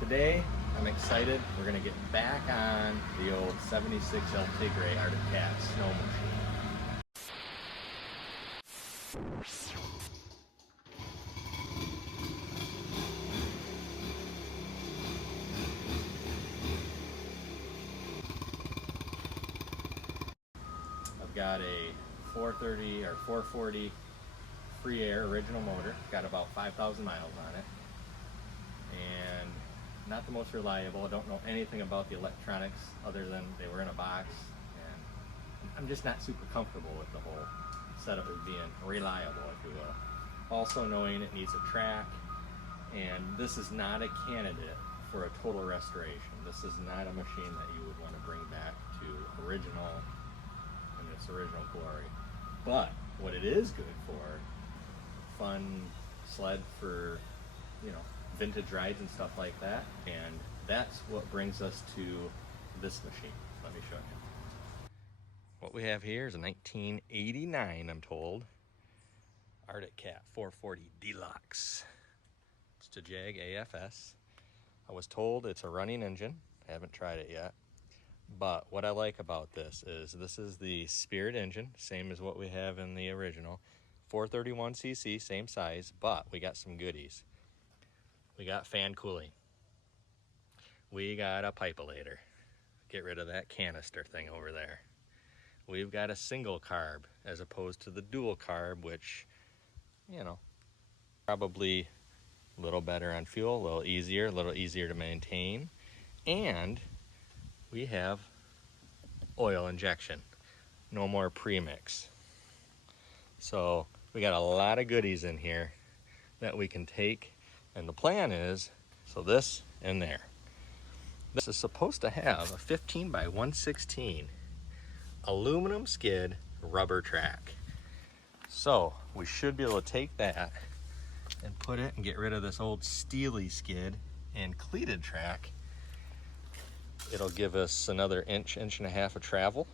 Today, I'm excited. We're gonna get back on the old 76 El Tigre Arctic Cat snow machine. I've got a 430 or 440 free air original motor. Got about 5,000 miles on it. And not the most reliable. I don't know anything about the electronics other than they were in a box, and I'm just not super comfortable with the whole setup as being reliable, if you will. Also knowing it needs a track, and this is not a candidate for a total restoration. This is not a machine that you would want to bring back to original in its original glory. But what it is good for, fun sled for, you know, vintage rides and stuff like that, and that's what brings us to this machine. Let me show you. What we have here is a 1989, I'm told, Arctic Cat 440 Deluxe. It's a Jag AFS. I was told it's a running engine. I haven't tried it yet. But what I like about this is the Spirit engine, same as what we have in the original. 431cc, same size, but we got some goodies. We got fan cooling. We got a pipelator. Get rid of that canister thing over there. We've got a single carb as opposed to the dual carb, which, you know, probably a little better on fuel, a little easier to maintain. And we have oil injection. No more premix. So we got a lot of goodies in here that we can take. And the plan is, so this and there. This is supposed to have a 15 by 116 aluminum skid rubber track. So we should be able to take that and put it and get rid of this old steely skid and cleated track. It'll give us another inch and a half of travel,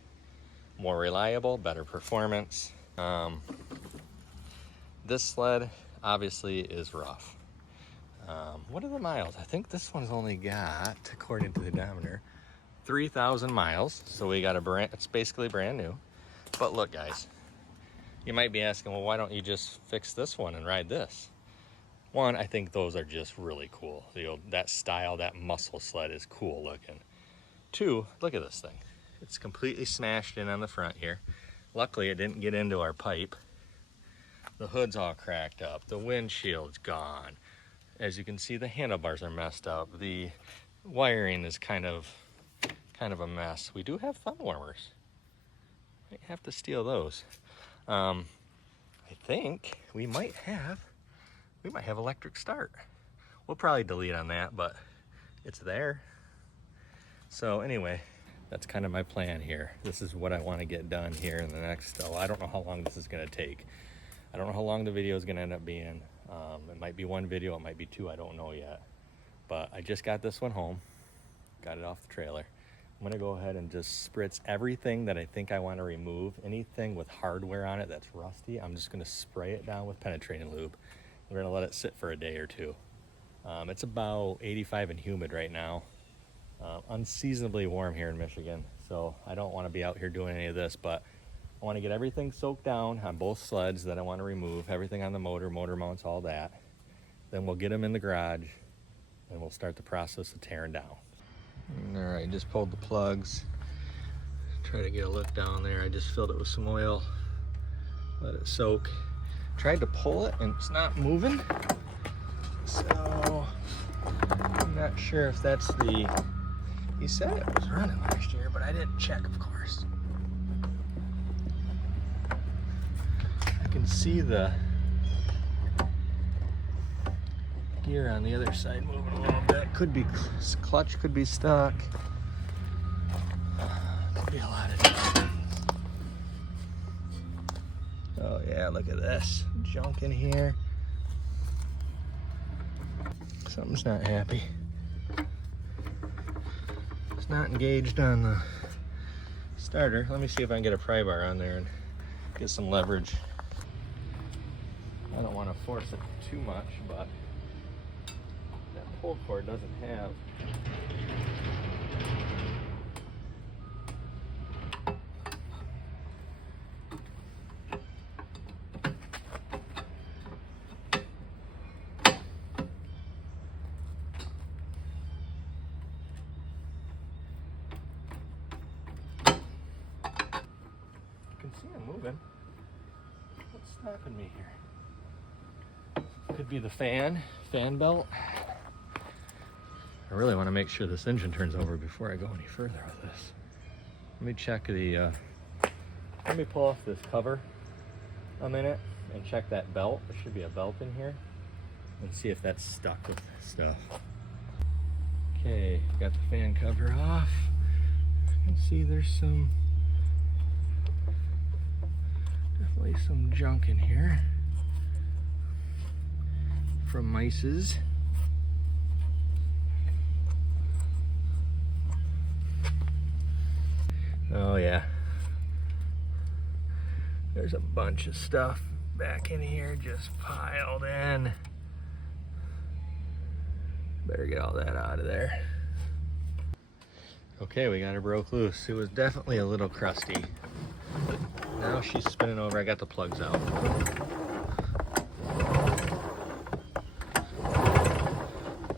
more reliable, better performance. This sled obviously is rough. What are the miles? I think this one's only got, according to the odometer, 3,000 miles. So we got it's basically brand new. But look, guys, you might be asking, well, why don't you just fix this one and ride this? One, I think those are just really cool. That style, that muscle sled is cool looking. Two, look at this thing. It's completely smashed in on the front here. Luckily, it didn't get into our pipe. The hood's all cracked up. The windshield's gone. As you can see, the handlebars are messed up. The wiring is kind of a mess. We do have thumb warmers. Might have to steal those. I think we might have electric start. We'll probably delete on that, but it's there. So anyway, that's kind of my plan here. This is what I want to get done here in the next, I don't know how long this is going to take. I don't know how long the video is going to end up being. It might be one video, it might be two, I don't know yet. But I just got this one home, got it off the trailer. I'm gonna go ahead and just spritz everything that I think I want to remove. Anything with hardware on it that's rusty, I'm just gonna spray it down with penetrating lube. We're gonna let it sit for a day or two. It's about 85 and humid right now. Unseasonably warm here in Michigan, so I don't want to be out here doing any of this, but I want to get everything soaked down on both sleds that I want to remove, everything on the motor mounts, all that. Then we'll get them in the garage and we'll start the process of tearing down. All right, just pulled the plugs. Try to get a look down there. I just filled it with some oil, let it soak. Tried to pull it and it's not moving. So I'm not sure if that's he said it was running last year, but I didn't check, of course. I can see the gear on the other side moving a little bit. Could be clutch, could be stuck. Could be a lot of different things. Oh yeah, look at this junk in here. Something's not happy. It's not engaged on the starter. Let me see if I can get a pry bar on there and get some leverage. I don't want to force it too much, but that pull cord doesn't have. You can see I'm moving. What's stopping me here? Could be the fan belt. I really want to make sure this engine turns over before I go any further with this. Let me check the, let me pull off this cover a minute and check that belt. There should be a belt in here. And see if that's stuck with stuff. Okay, got the fan cover off. You can see there's definitely some junk in here from mices. Oh yeah, there's a bunch of stuff back in here just piled in. Better get all that out of there. Okay, we got her broke loose. It was definitely a little crusty. Now she's spinning over. I got the plugs out.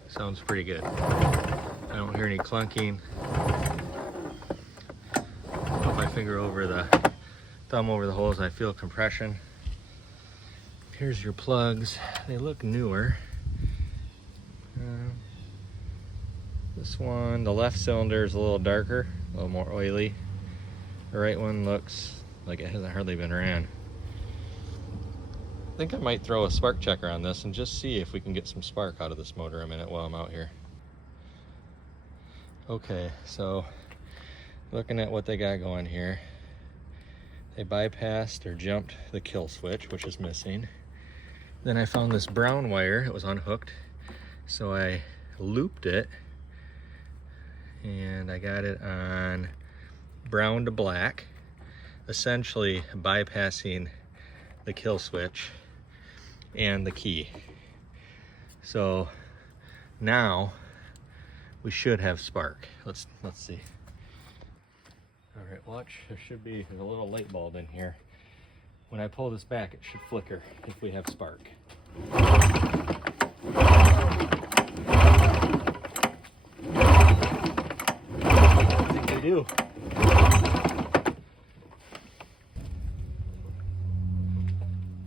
Sounds pretty good. I don't hear any clunking. Put my finger over the thumb over the holes and I feel compression. Here's your plugs. They look newer. This one, the left cylinder is a little darker, a little more oily. The right one looks like it hasn't hardly been ran. I think I might throw a spark checker on this and just see if we can get some spark out of this motor a minute while I'm out here. Okay, so looking at what they got going here, they bypassed or jumped the kill switch, which is missing. Then I found this brown wire, it was unhooked, so I looped it and I got it on brown to black, essentially bypassing the kill switch and the key. So now we should have spark. Let's see. All right, watch. There's a little light bulb in here. When I pull this back, it should flicker if we have spark. I think we do.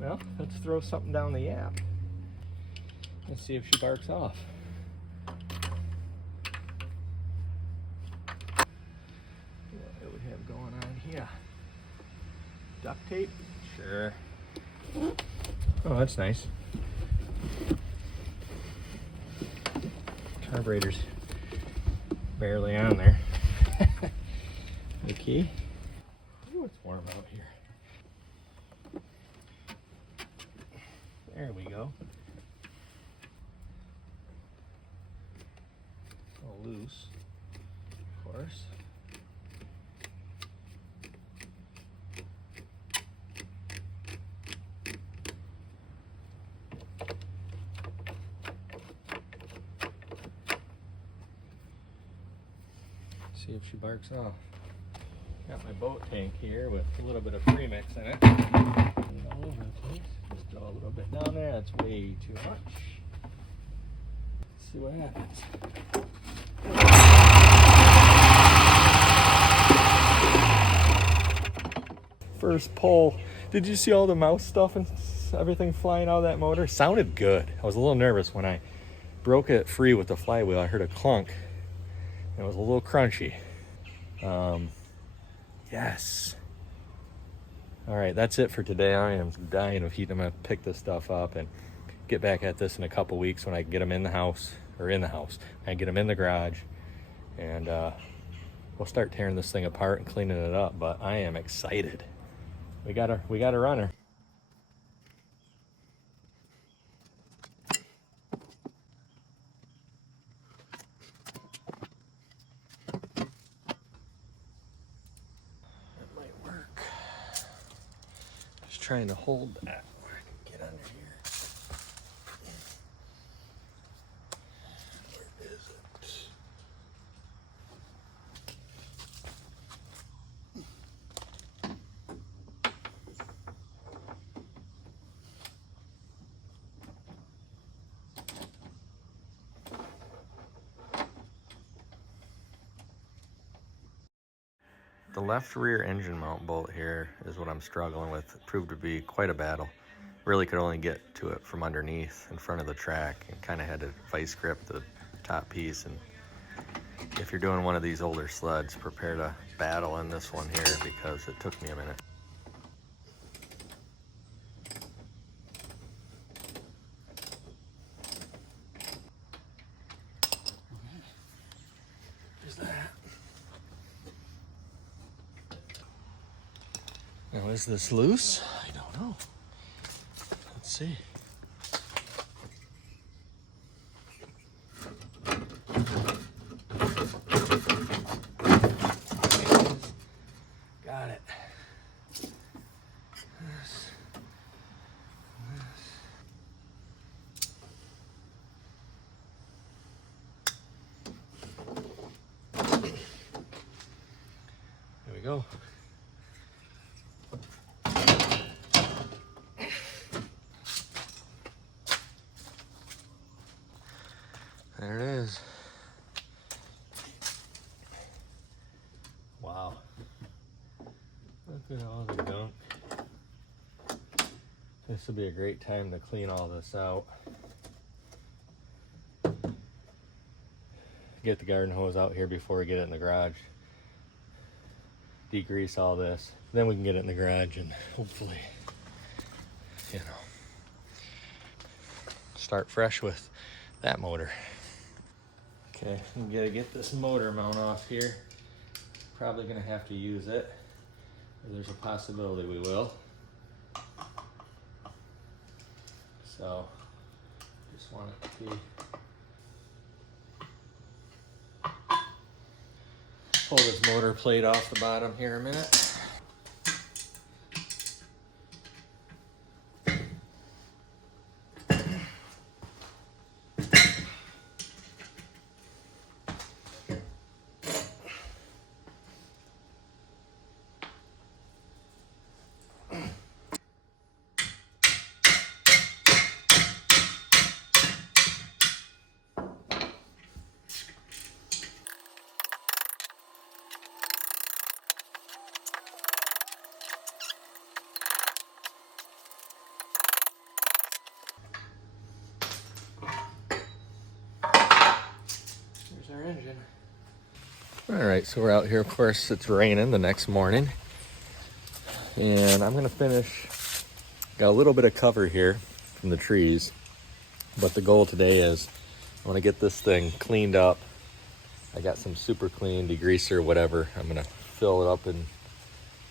Well, let's throw something down the yap. Let's see if she barks off. What do we have going on here? Duct tape? Sure. Oh, that's nice. Carburetor's barely on there. The key. Ooh, it's warm out here. There we go. All loose, of course. See if she barks off. Got my boat tank here with a little bit of premix in it. All over the place. Just throw a little bit down there. That's way too much. Let's see what happens. First pull. Did you see all the mouse stuff and everything flying out of that motor? Sounded good. I was a little nervous when I broke it free with the flywheel. I heard a clunk. It was a little crunchy. Yes. All right, that's it for today. I am dying of heat. I'm gonna pick this stuff up and get back at this in a couple weeks when I can get them in the house, I get them in the garage, and we'll start tearing this thing apart and cleaning it up. But I am excited. We got a runner. Trying to hold that where I can get under here. The left rear engine mount bolt here is what I'm struggling with. It proved to be quite a battle. Really could only get to it from underneath in front of the track and kind of had to vice grip the top piece. And if you're doing one of these older sleds, prepare to battle in this one here because it took me a minute. There's that. Now, is this loose? I don't know. Let's see. Got it. This. There we go. There it is. Wow. Look at all the gunk. This would be a great time to clean all this out. Get the garden hose out here before we get it in the garage. Degrease all this. Then we can get it in the garage and hopefully, you know, start fresh with that motor. Okay, I'm gonna get this motor mount off here. Probably gonna have to use it. There's a possibility we will. So, just want it to be. Pull this motor plate off the bottom here a minute. Our engine. All right, so we're out here. Of course, it's raining the next morning, and I'm gonna finish. Got a little bit of cover here from the trees, but the goal today is I want to get this thing cleaned up. I got some super clean degreaser, whatever. I'm gonna fill it up and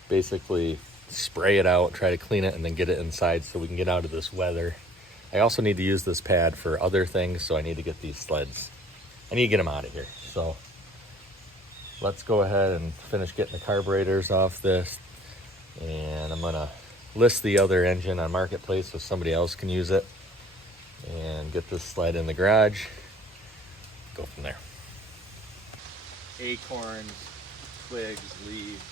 basically spray it out, try to clean it, and then get it inside so we can get out of this weather. I also need to use this pad for other things, so I need to get these sleds. I need to get them out of here. So let's go ahead and finish getting the carburetors off this. And I'm gonna list the other engine on Marketplace so somebody else can use it. And get this sled in the garage. Go from there. Acorns, twigs, leaves.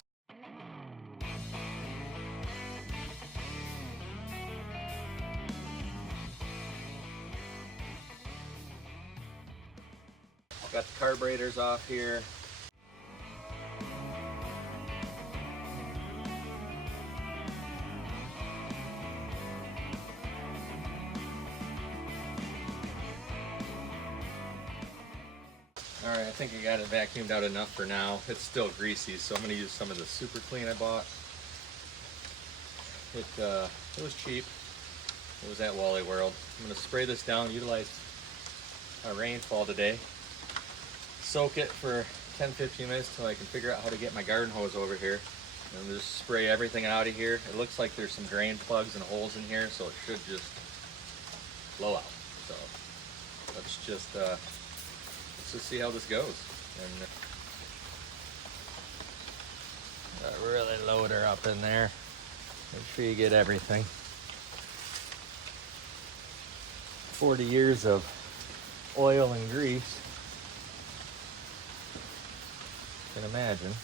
Got the carburetors off here. All right, I think I got it vacuumed out enough for now. It's still greasy, so I'm gonna use some of the super clean I bought. It was cheap. It was at Wally World. I'm gonna spray this down, utilize our rainfall today. Soak it for 10-15 minutes till I can figure out how to get my garden hose over here. And just spray everything out of here. It looks like there's some drain plugs and holes in here, so it should just blow out. So let's just see how this goes. And really load her up in there. Make sure you get everything. 40 years of oil and grease. Can imagine.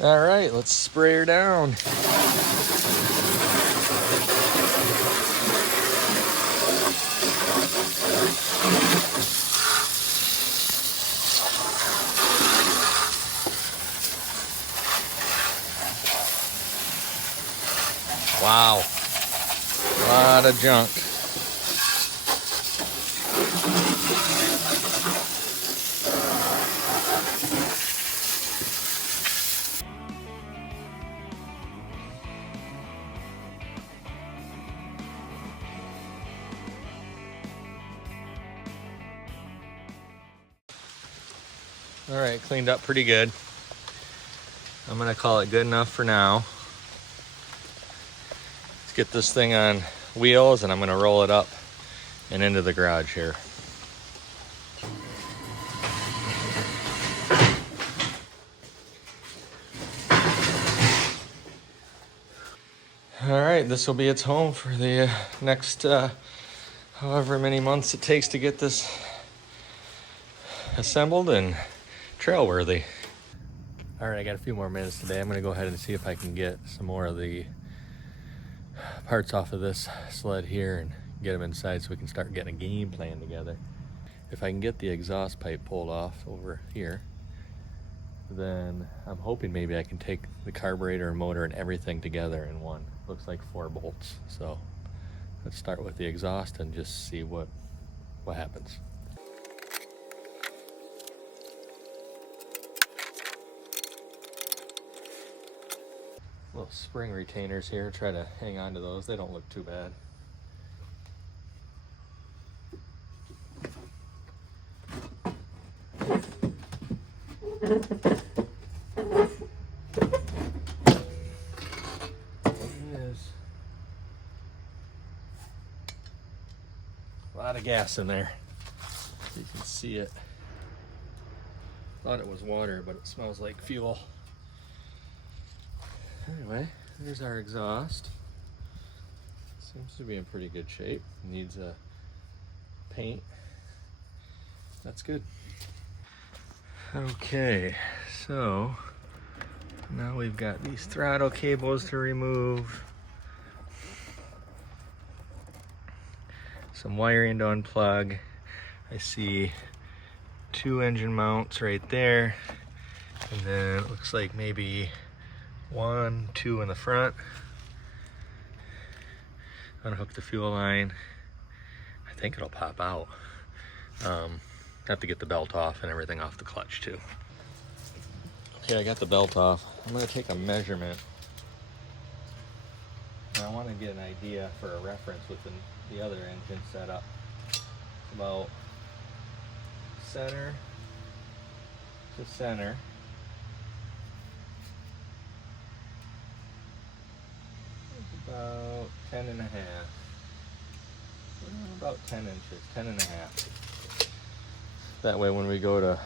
All right, let's spray her down. Wow. A lot of junk. All right, cleaned up pretty good. I'm gonna call it good enough for now. Let's get this thing on wheels and I'm gonna roll it up and into the garage here. All right, this will be its home for the next however many months it takes to get this assembled and trail worthy. All right, I got a few more minutes today. I'm gonna go ahead and see if I can get some more of the parts off of this sled here and get them inside so we can start getting a game plan together. If I can get the exhaust pipe pulled off over here, then I'm hoping maybe I can take the carburetor and motor and everything together in one. Looks like 4 bolts. So let's start with the exhaust and just see what happens. Little spring retainers here, try to hang on to those. They don't look too bad. A lot of gas in there. You can see it. Thought it was water, but it smells like fuel. Anyway, there's our exhaust. Seems to be in pretty good shape. Needs a paint. That's good. Okay, so now we've got these throttle cables to remove. Some wiring to unplug. I see 2 engine mounts right there. And then it looks like maybe 1, 2 in the front. Unhook the fuel line. I think it'll pop out. Have to get the belt off and everything off the clutch too. Okay, I got the belt off. I'm gonna take a measurement. And I want to get an idea for a reference with the other engine setup. About center to center. About 10 and a half. About 10 inches, 10 and a half. That way when we go to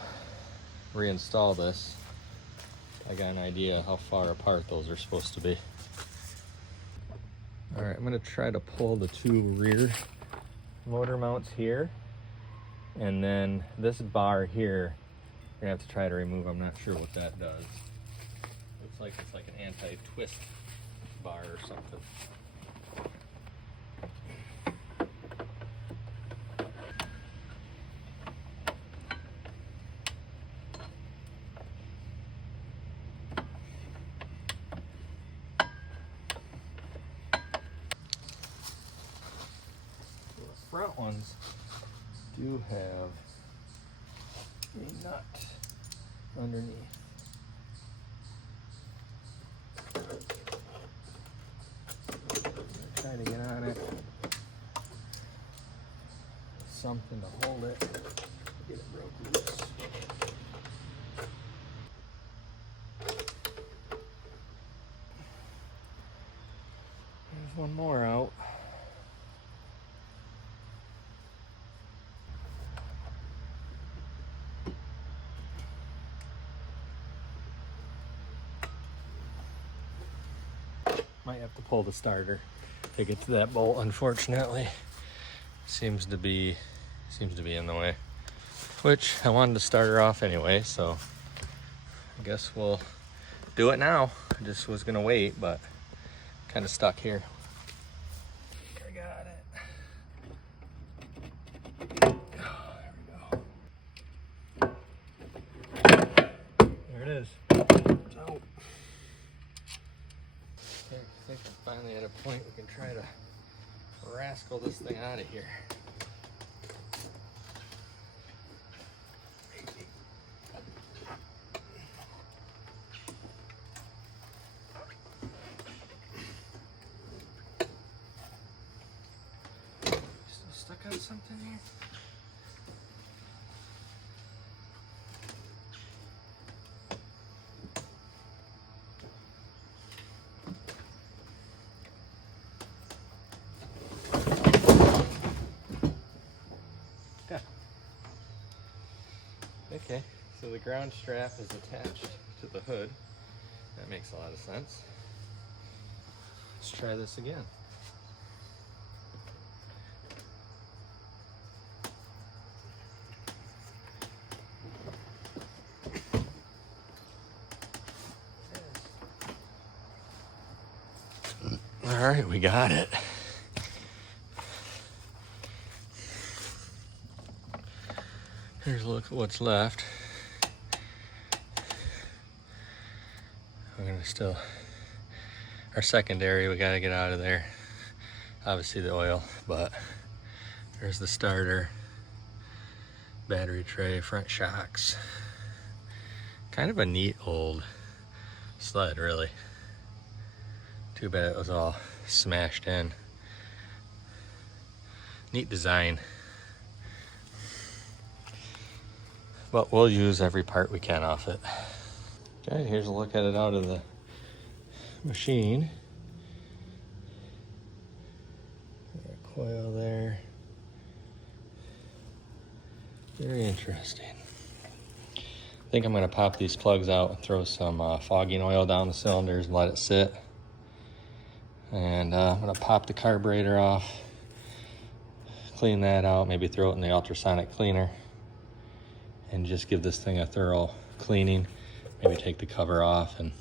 reinstall this, I got an idea how far apart those are supposed to be. All right, I'm gonna try to pull the 2 rear motor mounts here, and then this bar here, we're gonna have to try to remove. I'm not sure what that does. Looks like it's like an anti-twist bar or something. Front ones do have a nut underneath. Try to get on it. Something to hold it. Get it broke loose. There's one more out. Might have to pull the starter to get to that bolt, unfortunately. Seems to be in the way. Which I wanted to start her off anyway, so I guess we'll do it now. I just was gonna wait, but kind of stuck here. I got it. Oh, there we go. There it is. It's out. Okay, I think I finally at a point we can try to rascal this thing out of here. Still stuck on something here? Okay, so the ground strap is attached to the hood. That makes a lot of sense. Let's try this again. All right, we got it. Here's a look at what's left. We're gonna still, our secondary, we gotta get out of there. Obviously the oil, but there's the starter, battery tray, front shocks. Kind of a neat old sled, really. Too bad it was all smashed in. Neat design. But we'll use every part we can off it. Okay, here's a look at it out of the machine. Got a coil there. Very interesting. I think I'm gonna pop these plugs out and throw some fogging oil down the cylinders and let it sit. And I'm gonna pop the carburetor off, clean that out, maybe throw it in the ultrasonic cleaner, and just give this thing a thorough cleaning. Maybe take the cover off and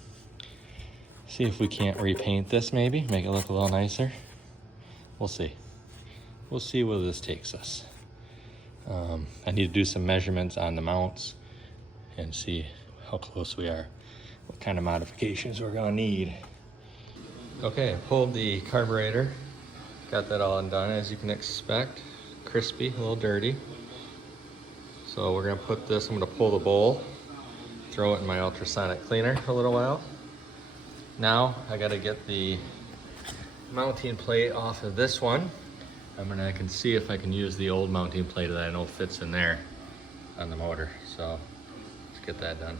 see if we can't repaint this, maybe make it look a little nicer. We'll see. We'll see where this takes us. I need to do some measurements on the mounts and see how close we are, what kind of modifications we're gonna need. Okay, I pulled the carburetor, got that all undone as you can expect. Crispy, a little dirty. So we're gonna put this, I'm gonna pull the bowl, throw it in my ultrasonic cleaner for a little while. Now I gotta get the mounting plate off of this one. I can see if I can use the old mounting plate that I know fits in there on the motor. So let's get that done.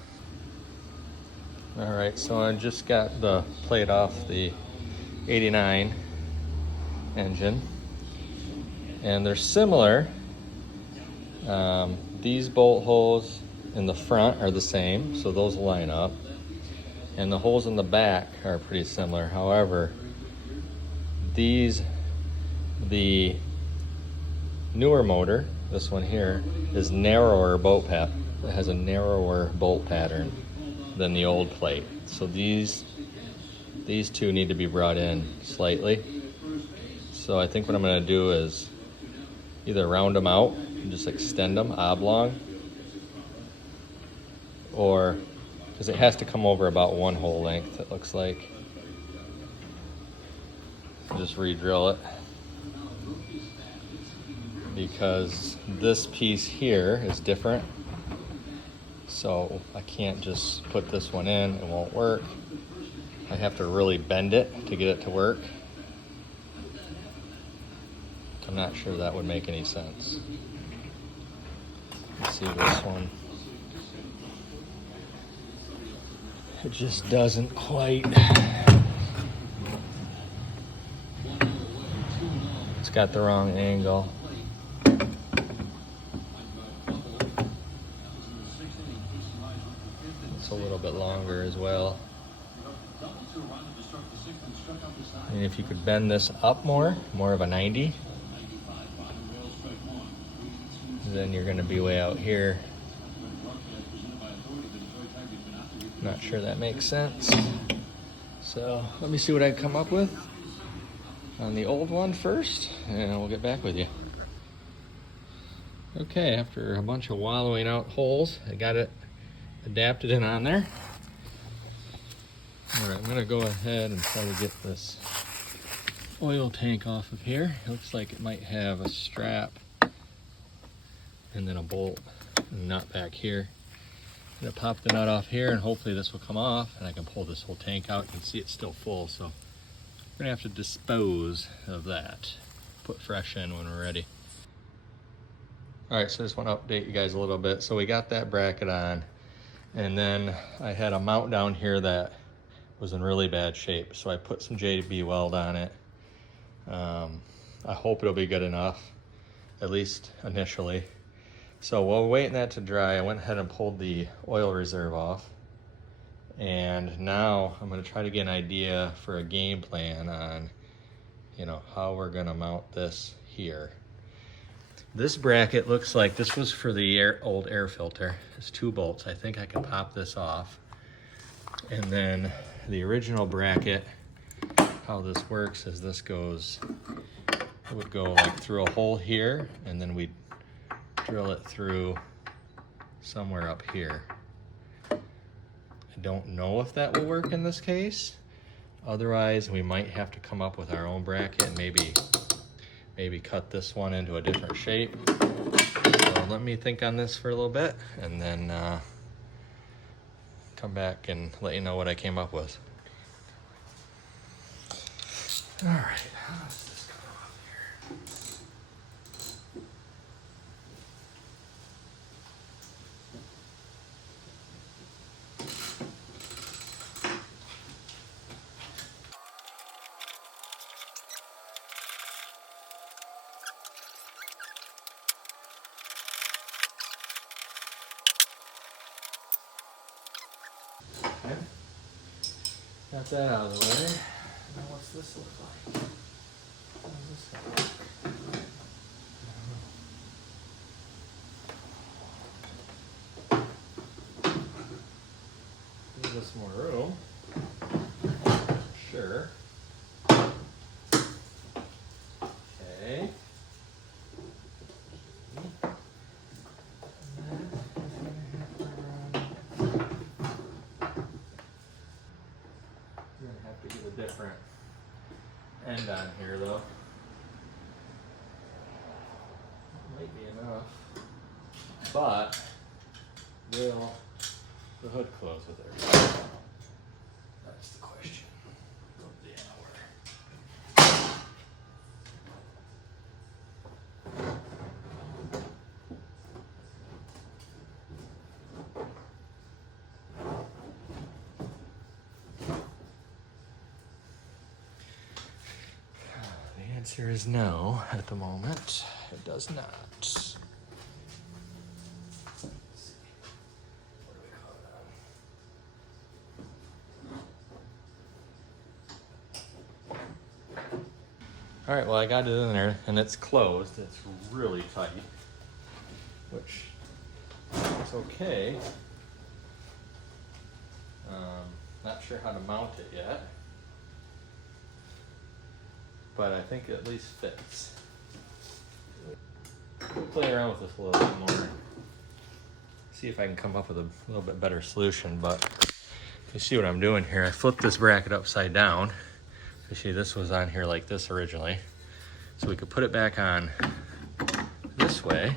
All right, so I just got the plate off the 89 engine, and they're similar. These bolt holes in the front are the same, so those line up. And the holes in the back are pretty similar. However, the newer motor, this one here, is narrower bolt pattern. It has a narrower bolt pattern than the old plate. So these two need to be brought in slightly. So I think what I'm gonna do is either round them out and just extend them oblong, or, because it has to come over about one hole length, it looks like. Just re-drill it, because this piece here is different. So I can't just put this one in, it won't work. I have to really bend it to get it to work. I'm not sure that would make any sense. Let's see this one. It just doesn't quite. It's got the wrong angle. It's a little bit longer as well. And if you could bend this up more of a 90, then you're gonna be way out here. Not sure that makes sense. So let me see what I come up with on the old one first, and we'll get back with you. Okay, after a bunch of wallowing out holes, I got it adapted in on there. All right, I'm gonna go ahead and try to get this oil tank off of here. It looks like it might have a strap and then a bolt and nut back here. I'm gonna pop the nut off here and hopefully this will come off and I can pull this whole tank out. You can see it's still full, so we're gonna have to dispose of that. Put fresh in when we're ready. All right, so I just want to update you guys a little bit. So we got that bracket on, and then I had a mount down here that was in really bad shape. So I put some JB weld on it. I hope it'll be good enough, at least initially. So while we're waiting that to dry, I went ahead and pulled the oil reserve off. And now I'm gonna try to get an idea for a game plan on, how we're gonna mount this here. This bracket looks like this was for the old air filter. It's 2 bolts. I think I can pop this off. And then the original bracket, how this works is this goes, it would go like through a hole here, and then we'd drill it through somewhere up here. I don't know if that will work in this case. Otherwise, we might have to come up with our own bracket and maybe cut this one into a different shape. So let me think on this for a little bit and then come back and let you know what I came up with. All right, how does this go off here? Okay. Got that out of the way. Now what's this look like? How does this look? Give us more room. Sure. Okay. Different end on here though. Might be enough, but will the hood close with it? That's the question. Oh, yeah, the answer is no at the moment. It does not. Let's see. What do we call it on? All right, well, I got it in there and it's closed. It's really tight, which is okay. Not sure how to mount it yet, but I think it at least fits. We'll play around with this a little bit more. See if I can come up with a little bit better solution, but you see what I'm doing here. I flipped this bracket upside down. You see this was on here like this originally. So we could put it back on this way.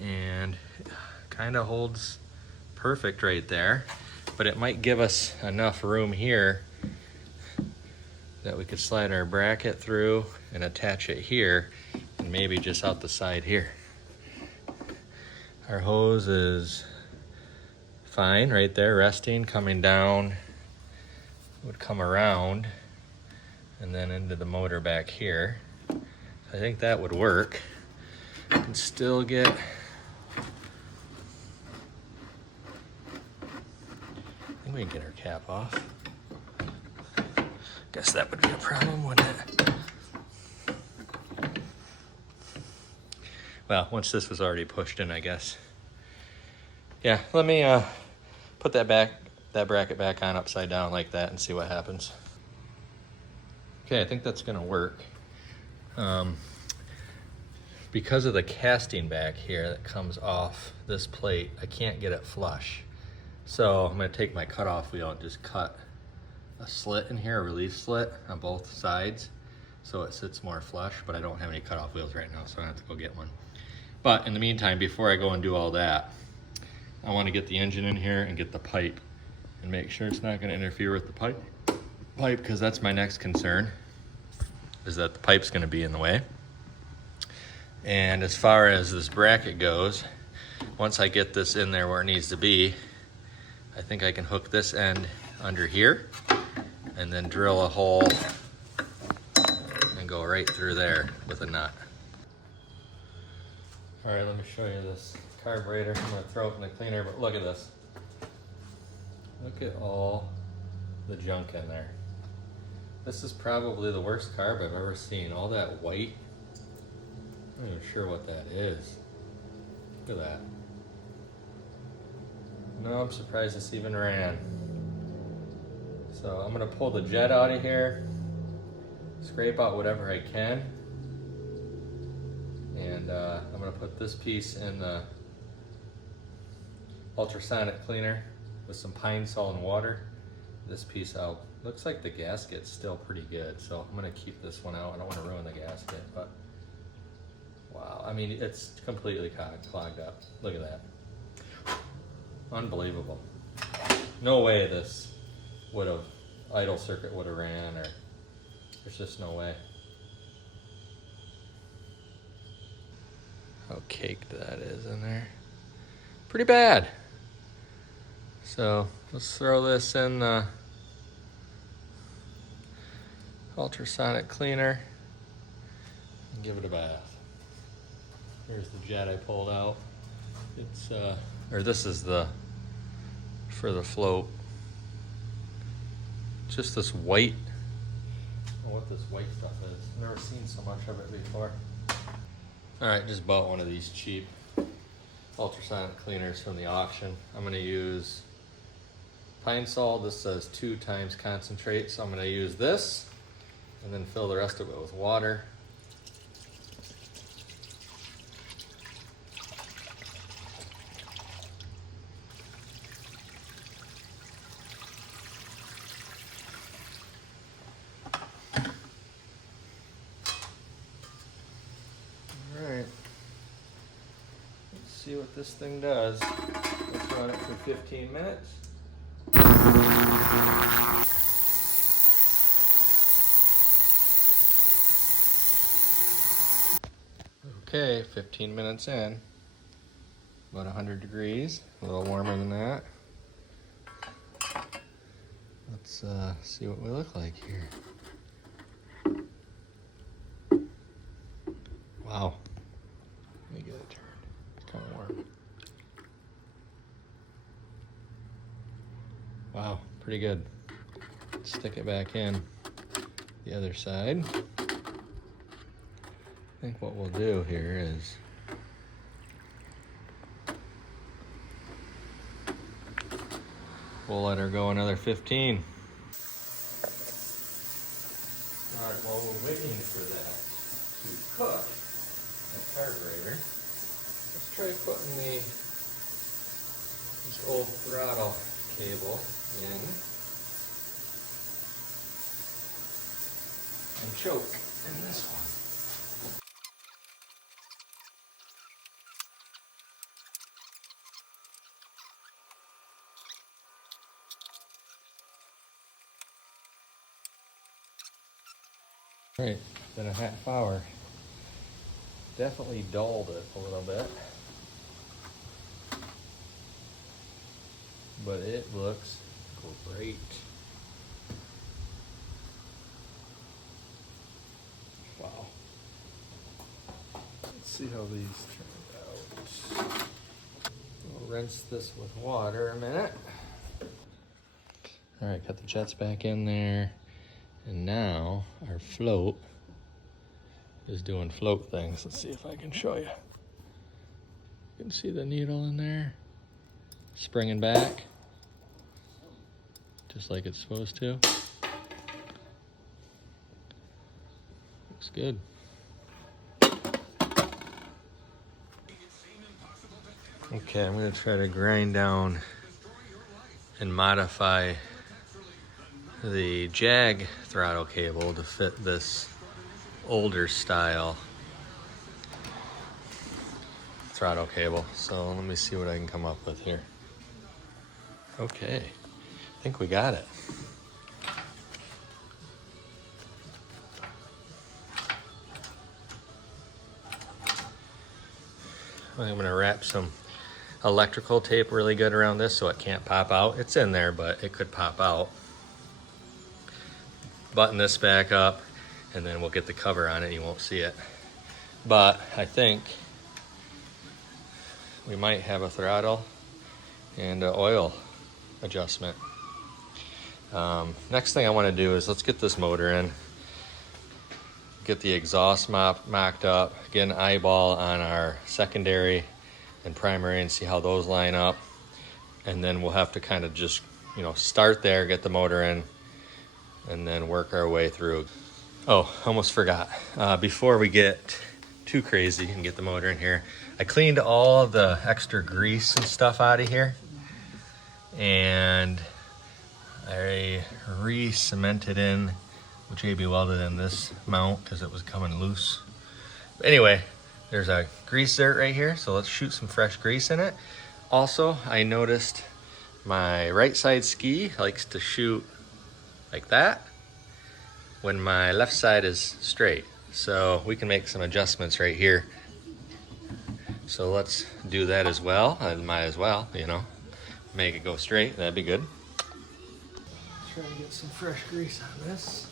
And it kind of holds perfect right there. But it might give us enough room here that we could slide our bracket through and attach it here and maybe just out the side here. Our hose is fine right there, resting, coming down, would come around and then into the motor back here. I think that would work. You can still get we can get our cap off. Guess that would be a problem, wouldn't it? Well, once this was already pushed in, I guess. Yeah, let me put that bracket back on upside down like that and see what happens. Okay, I think that's gonna work. Because of the casting back here that comes off this plate, I can't get it flush. So I'm gonna take my cutoff wheel and just cut a slit in here, a relief slit on both sides, so it sits more flush, but I don't have any cutoff wheels right now, so I have to go get one. But in the meantime, before I go and do all that, I want to get the engine in here and get the pipe and make sure it's not going to interfere with the pipe, because that's my next concern, is that the pipe's going to be in the way. And as far as this bracket goes, once I get this in there where it needs to be, I think I can hook this end under here and then drill a hole and go right through there with a nut. All right, let me show you this carburetor. I'm gonna throw it in the cleaner, but look at this. Look at all the junk in there. This is probably the worst carb I've ever seen. All that white. I'm not even sure what that is. Look at that. No, I'm surprised this even ran. So I'm gonna pull the jet out of here, scrape out whatever I can, and I'm gonna put this piece in the ultrasonic cleaner with some pine sol and water. This piece out. Looks like the gasket's still pretty good, so I'm gonna keep this one out. I don't wanna ruin the gasket, but wow, I mean, it's completely clogged up. Look at that. Unbelievable. No way this would have, idle circuit would have ran, or there's just no way. How caked that is in there. Pretty bad. So let's throw this in the ultrasonic cleaner and give it a bath. Here's the jet I pulled out. It's or this is the for the float. Just this white. I don't know what this white stuff is. I've never seen so much of it before. All right, just bought one of these cheap ultrasonic cleaners from the auction. I'm gonna use pine sol. This says 2 times concentrate, so I'm gonna use this and then fill the rest of it with water. See what this thing does. Let's run it for 15 minutes. Okay, 15 minutes in. About 100 degrees, a little warmer than that. Let's see what we look like here. Wow. Let me get it turned. Kind of warm. Wow, pretty good. Stick it back in the other side. I think what we'll do here is we'll let her go another 15. All right, while we're waiting for that to cook, the carburetor, let's try putting this old throttle cable in and choke in this one. All right, been a half hour. Definitely dulled it a little bit, but it looks great. Wow. Let's see how these turned out. We'll rinse this with water a minute. All right, got the jets back in there. And now our float is doing float things. Let's see if I can show you. You can see the needle in there, springing back, just like it's supposed to. Looks good. Okay, I'm gonna try to grind down and modify the jag throttle cable to fit this older style throttle cable. So let me see what I can come up with here. Okay, I think we got it. I'm gonna wrap some electrical tape really good around this so it can't pop out. It's in there, but it could pop out. Button this back up, and then we'll get the cover on it. You won't see it. But I think we might have a throttle and an oil adjustment. Next thing I want to do is let's get this motor in, get the exhaust mocked up, get an eyeball on our secondary and primary and see how those line up. And then we'll have to kind of just, start there, get the motor in, and then work our way through. Oh, almost forgot. Before we get too crazy and get the motor in here, I cleaned all of the extra grease and stuff out of here. And I re-cemented in, which JB welded in this mount because it was coming loose. But anyway, there's a grease dirt right here, so let's shoot some fresh grease in it. Also, I noticed my right side ski likes to shoot like that when my left side is straight. So we can make some adjustments right here. So let's do that as well. I might as well, make it go straight. That'd be good. Try to get some fresh grease on this.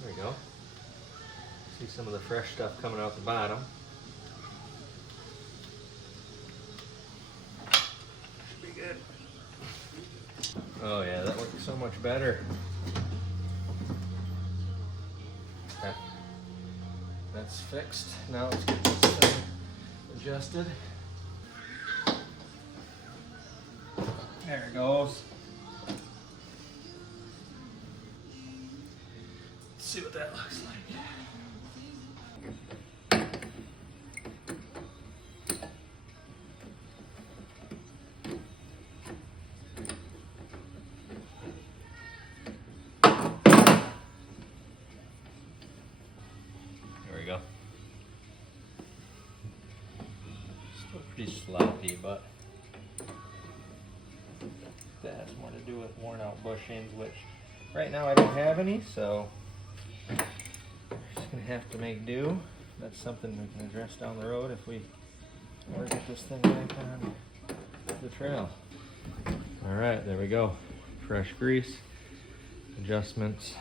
There we go. See some of the fresh stuff coming out the bottom. Should be good. Oh yeah, that looks so much better. Okay. That's fixed. Now let's get this thing adjusted. There it goes. Let's see what that looks like. There we go. Still pretty sloppy, but that has more to do with worn out bushings, which right now I don't have any, so we're just gonna have to make do. That's something we can address down the road if we ever get this thing back on the trail. All right, there we go. Fresh grease, adjustments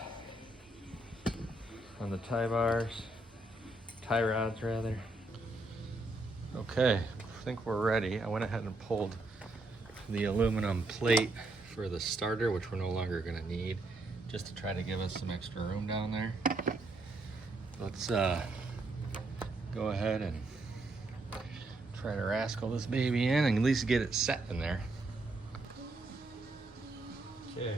on the tie rods rather. Okay, I think we're ready. I went ahead and pulled the aluminum plate for the starter, which we're no longer gonna need, just to try to give us some extra room down there. Let's go ahead and try to rascal this baby in and at least get it set in there. Okay, here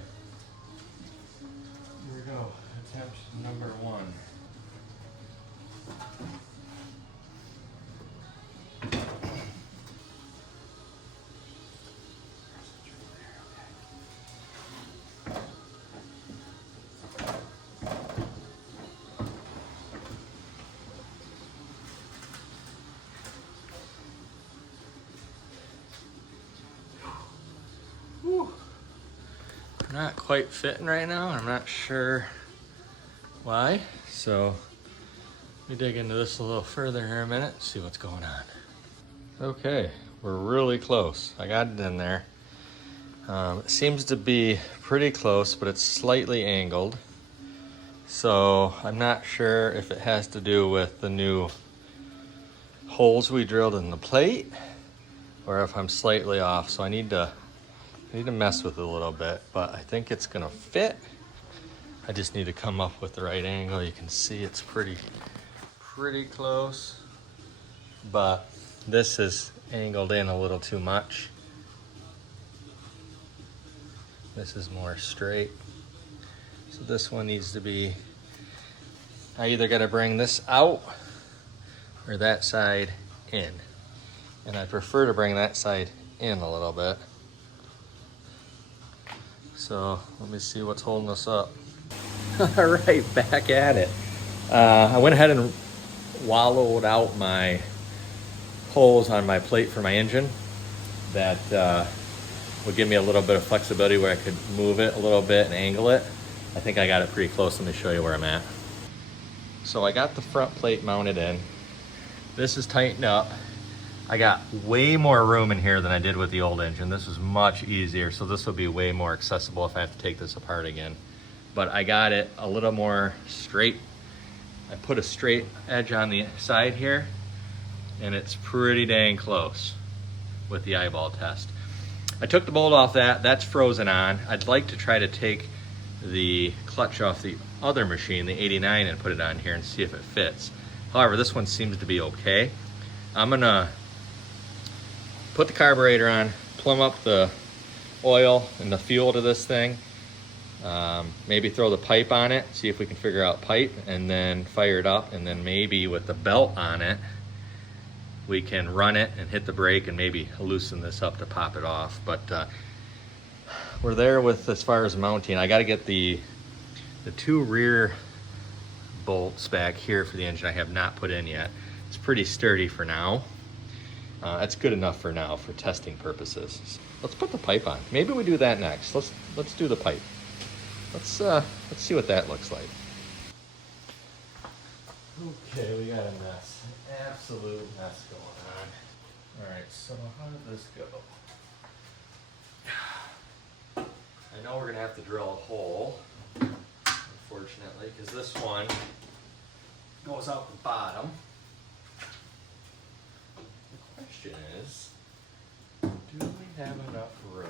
we go, attempt number 1. Not quite fitting right now. I'm not sure why. So let me dig into this a little further here a minute, see what's going on. Okay, we're really close. I got it in there. It seems to be pretty close, but it's slightly angled. So I'm not sure if it has to do with the new holes we drilled in the plate or if I'm slightly off. So I need to mess with it a little bit, but I think it's gonna fit. I just need to come up with the right angle. You can see it's pretty close, but this is angled in a little too much. This is more straight. So this one needs to be, I either gotta bring this out or that side in. And I prefer to bring that side in a little bit. So let me see what's holding us up. All right, back at it. I went ahead and wallowed out my holes on my plate for my engine. That would give me a little bit of flexibility where I could move it a little bit and angle it. I think I got it pretty close. Let me show you where I'm at. So I got the front plate mounted in. This is tightened up. I got way more room in here than I did with the old engine. This is much easier, so this will be way more accessible if I have to take this apart again. But I got it a little more straight. I put a straight edge on the side here, and it's pretty dang close with the eyeball test. I took the bolt off that, that's frozen on. I'd like to try to take the clutch off the other machine, the 89, and put it on here and see if it fits. However, this one seems to be okay. I'm gonna put the carburetor on, plumb up the oil and the fuel to this thing, maybe throw the pipe on it, see if we can figure out pipe, and then fire it up, and then maybe with the belt on it, we can run it and hit the brake and maybe loosen this up to pop it off. But we're there with as far as mounting. I gotta get the two rear bolts back here for the engine I have not put in yet. It's pretty sturdy for now. That's good enough for now for testing purposes. Let's put the pipe on. Maybe we do that next. Let's do the pipe. Let's see what that looks like. Okay, we got a mess. An absolute mess going on. All right, so how did this go? I know we're gonna have to drill a hole, unfortunately, because this one goes out the bottom. The question is, do we have enough room?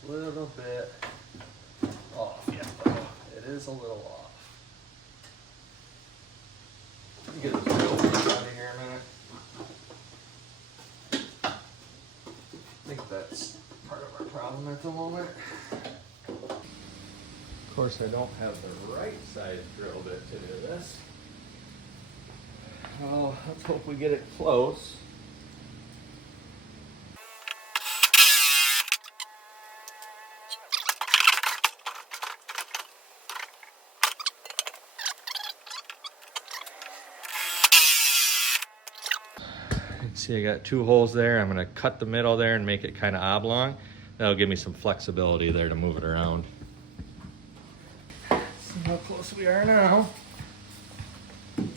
A little bit off, yeah, it is a little off. Let me get this wheel out of here a minute. I think that's part of our problem at the moment. Of course, I don't have the right size drill bit to do this. Oh, let's hope we get it close. See, I got two holes there. I'm gonna cut the middle there and make it kind of oblong. That'll give me some flexibility there to move it around. See how close we are now. Ooh,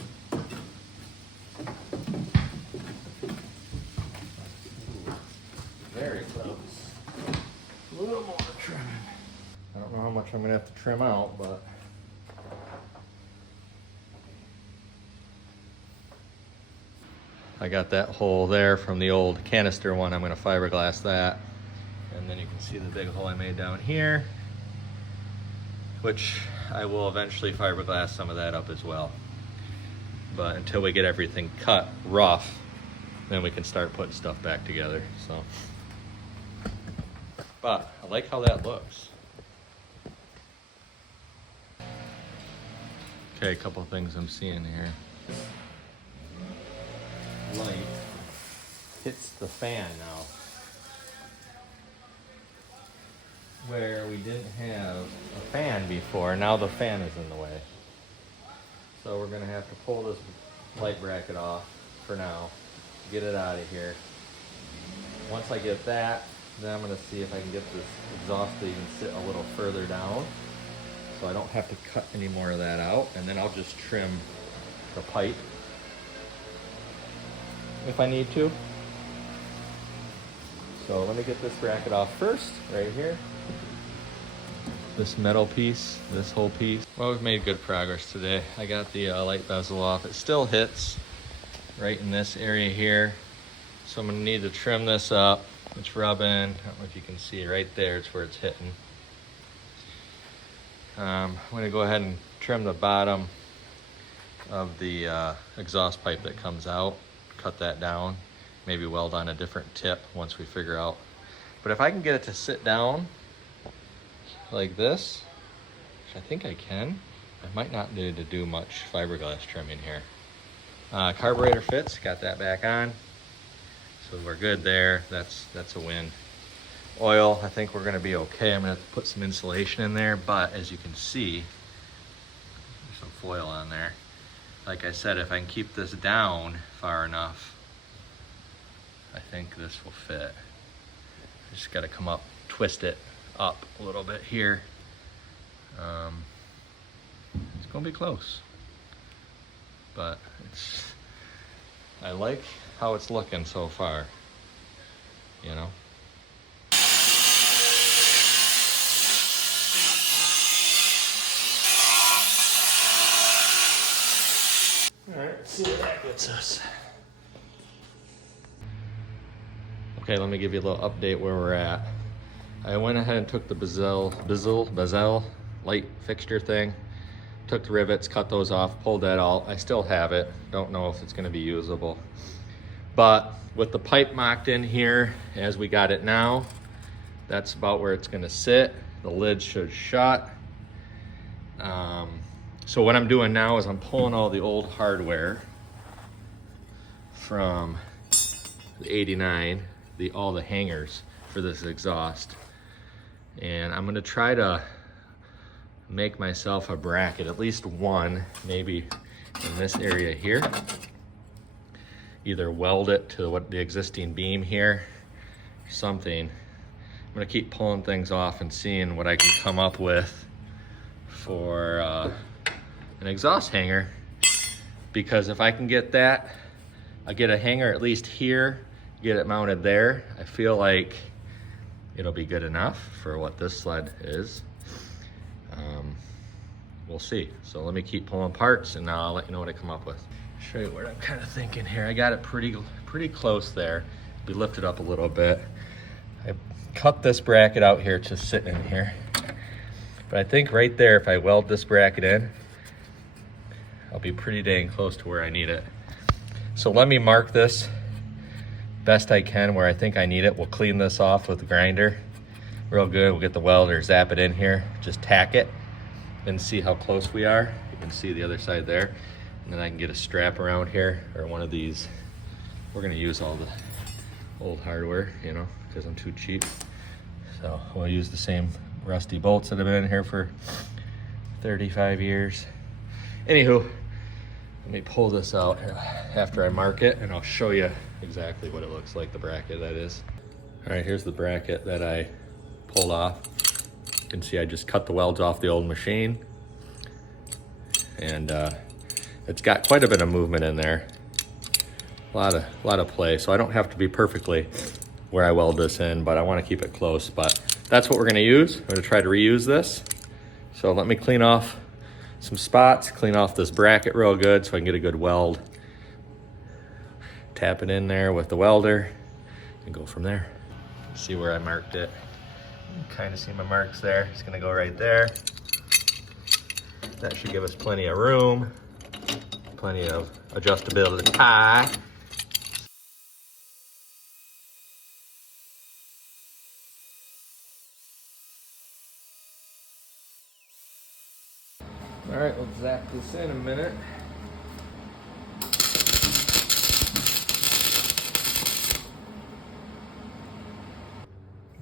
very close. A little more trimming. I don't know how much I'm gonna have to trim out, but I got that hole there from the old canister one. I'm gonna fiberglass that. And then you can see the big hole I made down here, which I will eventually fiberglass some of that up as well. But until we get everything cut rough, then we can start putting stuff back together, so. But I like how that looks. Okay, a couple things I'm seeing here. Light hits the fan now, where we didn't have a fan before. Now the fan is in the way, so we're gonna have to pull this light bracket off for now, get it out of here. Once I get that, then I'm gonna see if I can get this exhaust to even sit a little further down, so I don't have to cut any more of that out, and then I'll just trim the pipe if I need to. So let me get this bracket off first, right here. This metal piece, this whole piece. Well, we've made good progress today. I got the light bezel off. It still hits right in this area here. So I'm gonna need to trim this up. It's rubbing, I don't know if you can see right there, it's where it's hitting. I'm gonna go ahead and trim the bottom of the exhaust pipe that comes out. Cut that down, maybe weld on a different tip once we figure out. But if I can get it to sit down like this, which I think I can, I might not need to do much fiberglass trimming here. Carburetor fits, got that back on. So we're good there, that's a win. Oil, I think we're gonna be okay. I'm gonna have to put some insulation in there, but as you can see, there's some foil on there. Like I said, if I can keep this down far enough, I think this will fit. I just gotta come up, twist it up a little bit here. It's gonna be close, but I like how it's looking so far, you know? All right, let's see what that gets us. Okay, let me give you a little update where we're at. I went ahead and took the bezel light fixture thing, took the rivets, cut those off, pulled that out. I still have it. Don't know if it's gonna be usable. But with the pipe mocked in here, as we got it now, that's about where it's gonna sit. The lid should shut. So what I'm doing now is I'm pulling all the old hardware from the 89, all the hangers for this exhaust. And I'm gonna try to make myself a bracket, at least one, maybe in this area here. Either weld it to the existing beam here, something. I'm gonna keep pulling things off and seeing what I can come up with for an exhaust hanger, because if I can get that, I get a hanger at least here, get it mounted there, I feel like it'll be good enough for what this sled is. We'll see. So let me keep pulling parts and now I'll let you know what I come up with. Show you what I'm kind of thinking here. I got it pretty close there. We lifted up a little bit. I cut this bracket out here to sit in here. But I think right there, if I weld this bracket in, I'll be pretty dang close to where I need it. So let me mark this best I can where I think I need it. We'll clean this off with the grinder real good. We'll get the welder, zap it in here, just tack it and see how close we are. You can see the other side there. And then I can get a strap around here or one of these. We're gonna use all the old hardware, you know, because I'm too cheap. So we'll use the same rusty bolts that have been in here for 35 years. Anywho, let me pull this out after I mark it and I'll show you exactly what it looks like, the bracket that is. All right, here's the bracket that I pulled off. You can see I just cut the welds off the old machine. And it's got quite a bit of movement in there. A lot of play, so I don't have to be perfectly where I weld this in, but I want to keep it close. But that's what we're going to use. I'm going to try to reuse this. So let me clean off some spots, clean off this bracket real good so I can get a good weld. Tap it in there with the welder and go from there. See where I marked it. You can kind of see my marks there. It's going to go right there. That should give us plenty of room, plenty of adjustability. All right, let's zap this in a minute.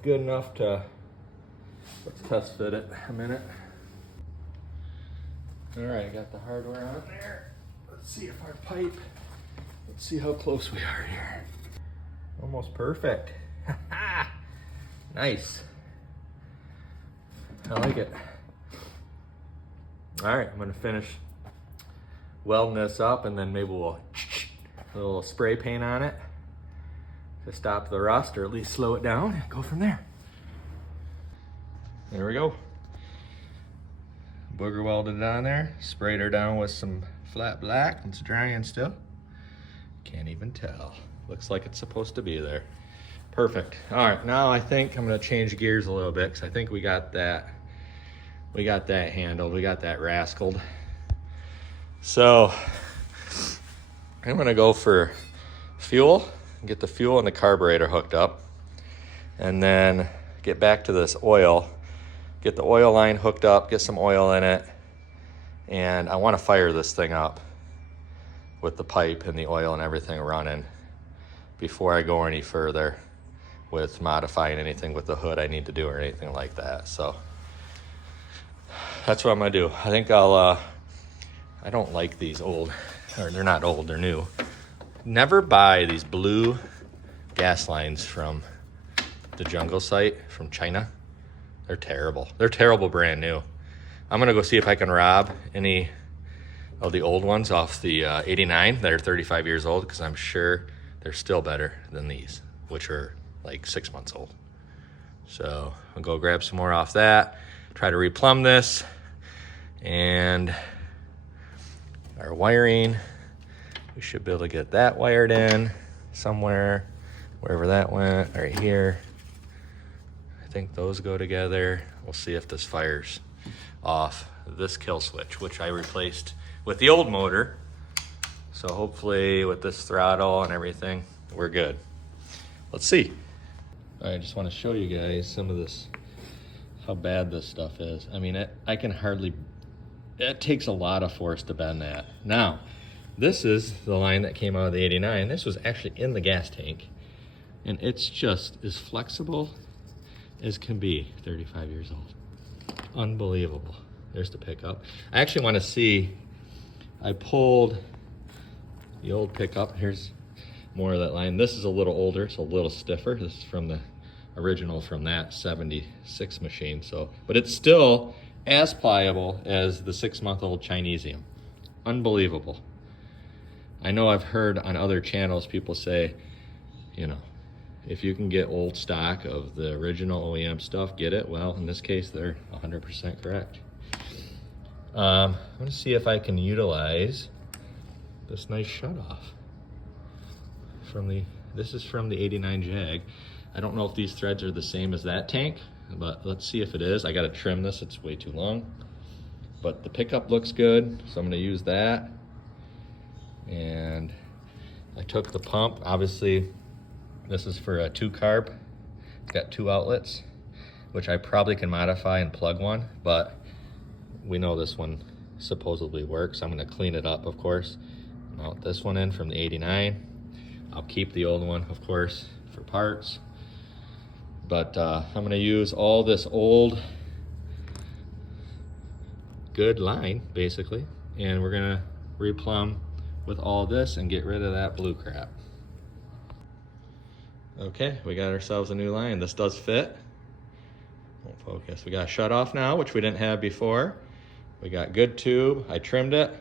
Good enough to, let's test fit it a minute. All right, I got the hardware on there. Let's see if our pipe, let's see how close we are here. Almost perfect. Nice. I like it. All right, I'm gonna finish welding this up and then maybe we'll a little spray paint on it to stop the rust or at least slow it down and go from there. There we go. Booger welded it on there, sprayed her down with some flat black. It's drying still. Can't even tell. Looks like it's supposed to be there. Perfect. All right, now I think I'm gonna change gears a little bit because I think we got that handled. We got that rascaled. So I'm gonna go for fuel get the fuel and the carburetor hooked up, and then get back to this oil, get the oil line hooked up, get some oil in it, and I want to fire this thing up with the pipe and the oil and everything running before I go any further with modifying anything with the hood I need to do or anything like that. So that's what I'm gonna do. I think I don't like these old, or they're not old, they're new. Never buy these blue gas lines from the jungle site from China. They're terrible. They're terrible brand new. I'm gonna go see if I can rob any of the old ones off the 89 that are 35 years old, because I'm sure they're still better than these, which are like 6 months old. So I'll go grab some more off that, try to replumb this, and our wiring, we should be able to get that wired in somewhere, wherever that went, right here. I think those go together. We'll see if this fires off this kill switch, which I replaced with the old motor. So hopefully with this throttle and everything, we're good. Let's see. I just want to show you guys some of this, how bad this stuff is. I mean, I can hardly, it takes a lot of force to bend that. Now, this is the line that came out of the 89. This was actually in the gas tank, and it's just as flexible as can be, 35 years old. Unbelievable. There's the pickup. I actually want to see, I pulled the old pickup. Here's more of that line. This is a little older, it's a little stiffer. This is from the original from that 76 machine. So, but it's still as pliable as the 6-month-old Chinesium. Unbelievable. I know I've heard on other channels people say, you know, if you can get old stock of the original OEM stuff, get it. Well, in this case, they're 100% correct. I'm gonna see if I can utilize this nice shutoff from the, this is from the 89 Jag. I don't know if these threads are the same as that tank, but let's see if it is. I gotta trim this, it's way too long. But the pickup looks good, so I'm gonna use that. And I took the pump, obviously this is for a 2-carb. It's got 2 outlets, which I probably can modify and plug one, but we know this one supposedly works. I'm gonna clean it up, of course. Mount this one in from the 89. I'll keep the old one, of course, for parts. But I'm gonna use all this old good line, basically, and we're gonna replumb with all this and get rid of that blue crap. Okay, we got ourselves a new line. This does fit. Won't focus. We got a shut off now, which we didn't have before. We got good tube. I trimmed it,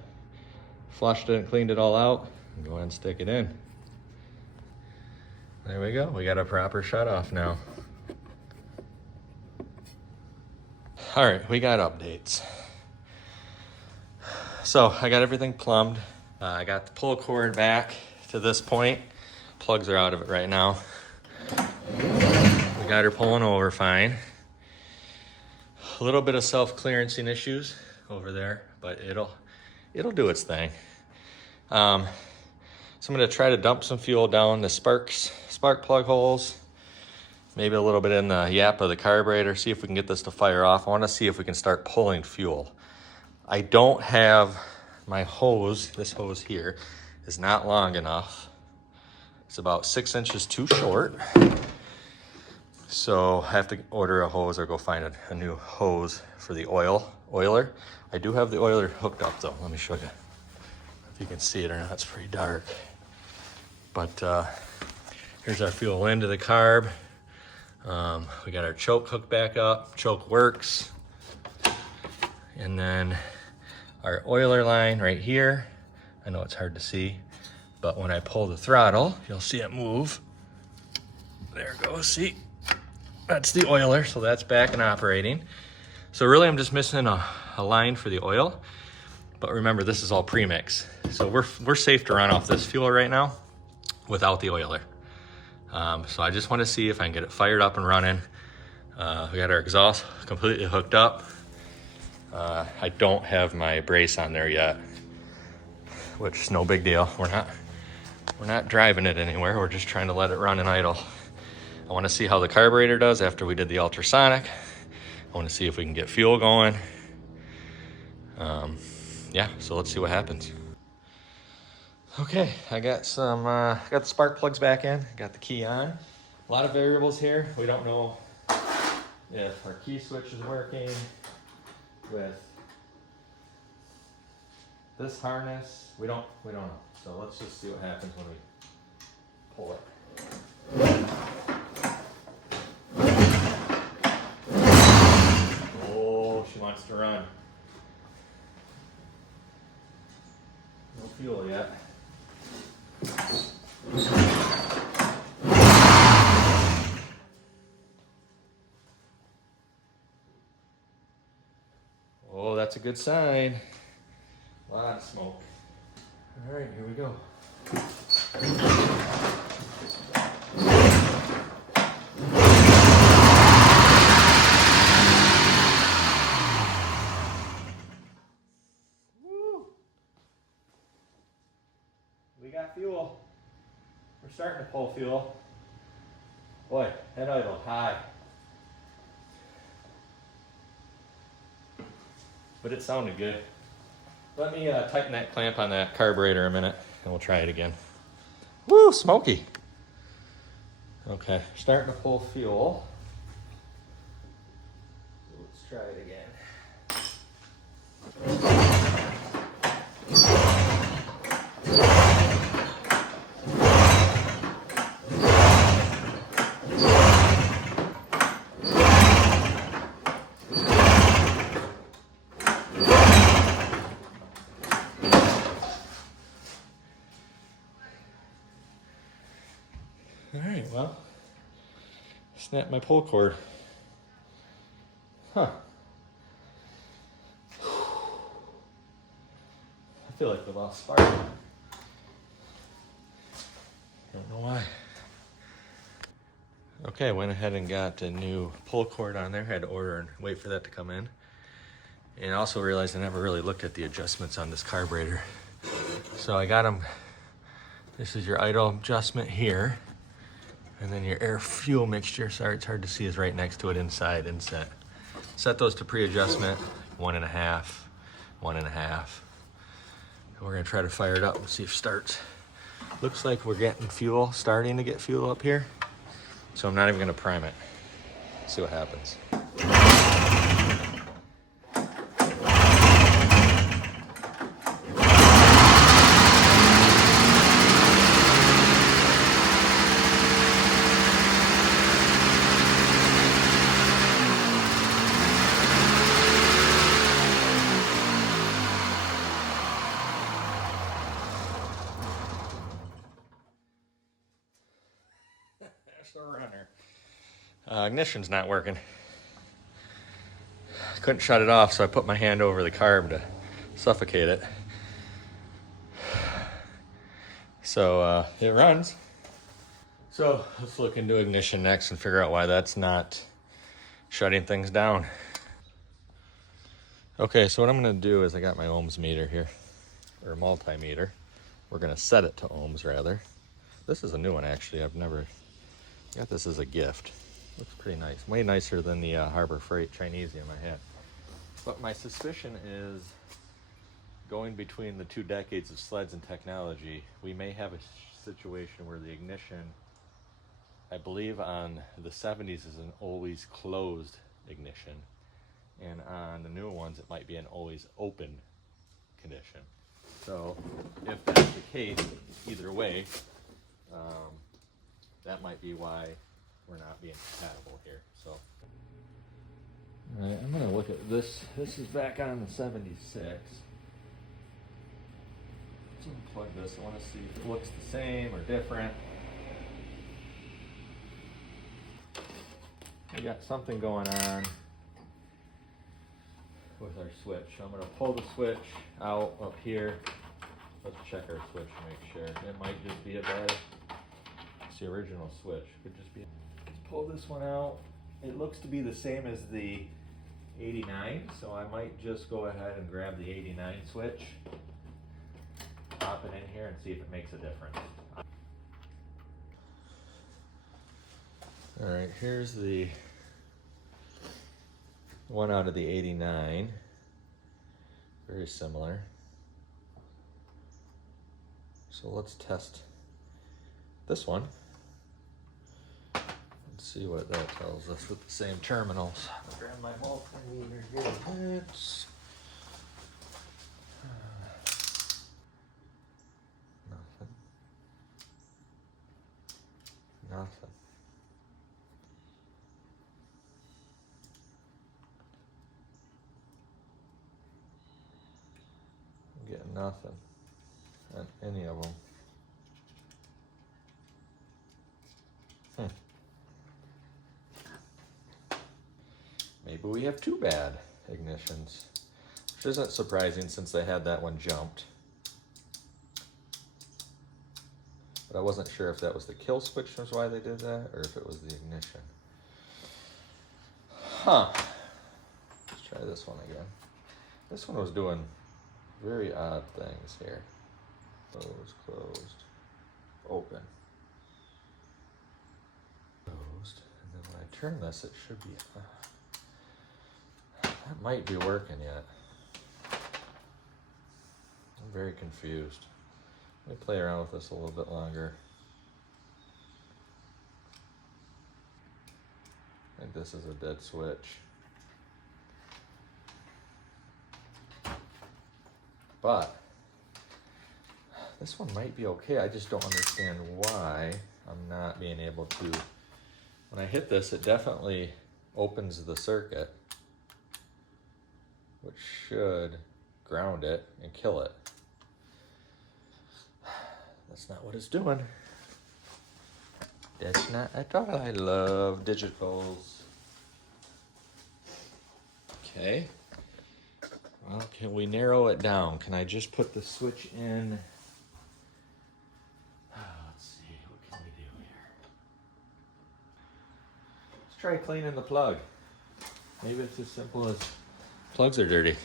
flushed it and cleaned it all out. Go ahead and stick it in. There we go. We got a proper shut off now. All right, we got updates. So I got everything plumbed. I got the pull cord back to this point. Plugs are out of it right now. We got her pulling over fine. A little bit of self-clearancing issues over there, but it'll do its thing. So I'm gonna try to dump some fuel down the spark plug holes, maybe a little bit in the yap of the carburetor, see if we can get this to fire off. I wanna see if we can start pulling fuel. I don't have my hose, this hose here is not long enough. It's about 6 inches too short. So I have to order a hose or go find a new hose for the oiler. I do have the oiler hooked up though. Let me show you if you can see it or not. It's pretty dark. But here's our fuel into the carb. We got our choke hooked back up. Choke works. And then our oiler line right here. I know it's hard to see, but when I pull the throttle, you'll see it move. There it goes, see? That's the oiler, so that's back and operating. So really I'm just missing a line for the oil, but remember this is all premix. So we're safe to run off this fuel right now without the oiler. So I just wanna see if I can get it fired up and running. We got our exhaust completely hooked up. I don't have my brace on there yet, which is no big deal. We're We're not driving it anywhere. We're just trying to let it run and idle. I want to see how the carburetor does after we did the ultrasonic. I want to see if we can get fuel going. Yeah, so let's see what happens. Okay, I got got the spark plugs back in, got the key on. A lot of variables here. We don't know if our key switch is working with this harness. We don't know. So let's just see what happens when we pull it. Oh, she wants to run. No fuel yet. Oh, that's a good sign. A lot of smoke. All right, here we go. Woo! We got fuel. We're starting to pull fuel. Boy, head idle high. But it sounded good. Let me tighten that clamp on that carburetor a minute and we'll try it again. Woo, smoky. Okay, starting to pull fuel. So let's try it again. All right, well, snapped my pull cord. Huh. I feel like we lost spark. Don't know why. Okay, I went ahead and got a new pull cord on there. Had to order and wait for that to come in. And I also realized I never really looked at the adjustments on this carburetor. So I got them. This is your idle adjustment here. And then your air fuel mixture, sorry it's hard to see, is right next to it inside inset. Set those to pre-adjustment, 1.5, 1.5. And we're gonna try to fire it up and see if it starts. Looks like we're getting fuel, starting to get fuel up here. So I'm not even gonna prime it. See what happens. Runner. Ignition's not working. Couldn't shut it off, so I put my hand over the carb to suffocate it. So it runs. So let's look into ignition next and figure out why that's not shutting things down. Okay, so what I'm gonna do is I got my ohms meter here, or multimeter. We're gonna set it to ohms rather. This is a new one actually. I've never got this as a gift. Looks pretty nice. Way nicer than the Harbor Freight Chinesium I had. But my suspicion is going between the 2 decades of sleds and technology, we may have a situation where the ignition, I believe on the 70s, is an always closed ignition. And on the newer ones, it might be an always open condition. So if that's the case, either way, that might be why we're not being compatible here. So, all right, I'm gonna look at this. This is back on the 76. So unplug this. I want to see if it looks the same or different. We got something going on with our switch. So I'm gonna pull the switch out up here. Let's check our switch to make sure. It might just be a bad. The original switch could just be. Let's pull this one out. It looks to be the same as the 89, so I might just go ahead and grab the 89 switch, pop it in here and see if it makes a difference. All right, here's the one out of the 89. Very similar. So let's test this one. Let's see what that tells us with the same terminals. I'll grab my multimeter here. It's nothing. Nothing. I'm getting nothing on any of them. Maybe we have two bad ignitions, which isn't surprising since they had that one jumped. But I wasn't sure if that was the kill switch was why they did that, or if it was the ignition. Huh. Let's try this one again. This one was doing very odd things here. Closed, closed, open. Closed, and then when I turn this, it should be... that might be working yet. I'm very confused. Let me play around with this a little bit longer. I think this is a dead switch. But this one might be okay. I just don't understand why I'm not being able to. When I hit this, it definitely opens the circuit, which should ground it and kill it. That's not what it's doing. That's not at all. I love digitals. Okay. Well, can we narrow it down? Can I just put the switch in? Let's see, what can we do here? Let's try cleaning the plug. Maybe it's as simple as plugs are dirty.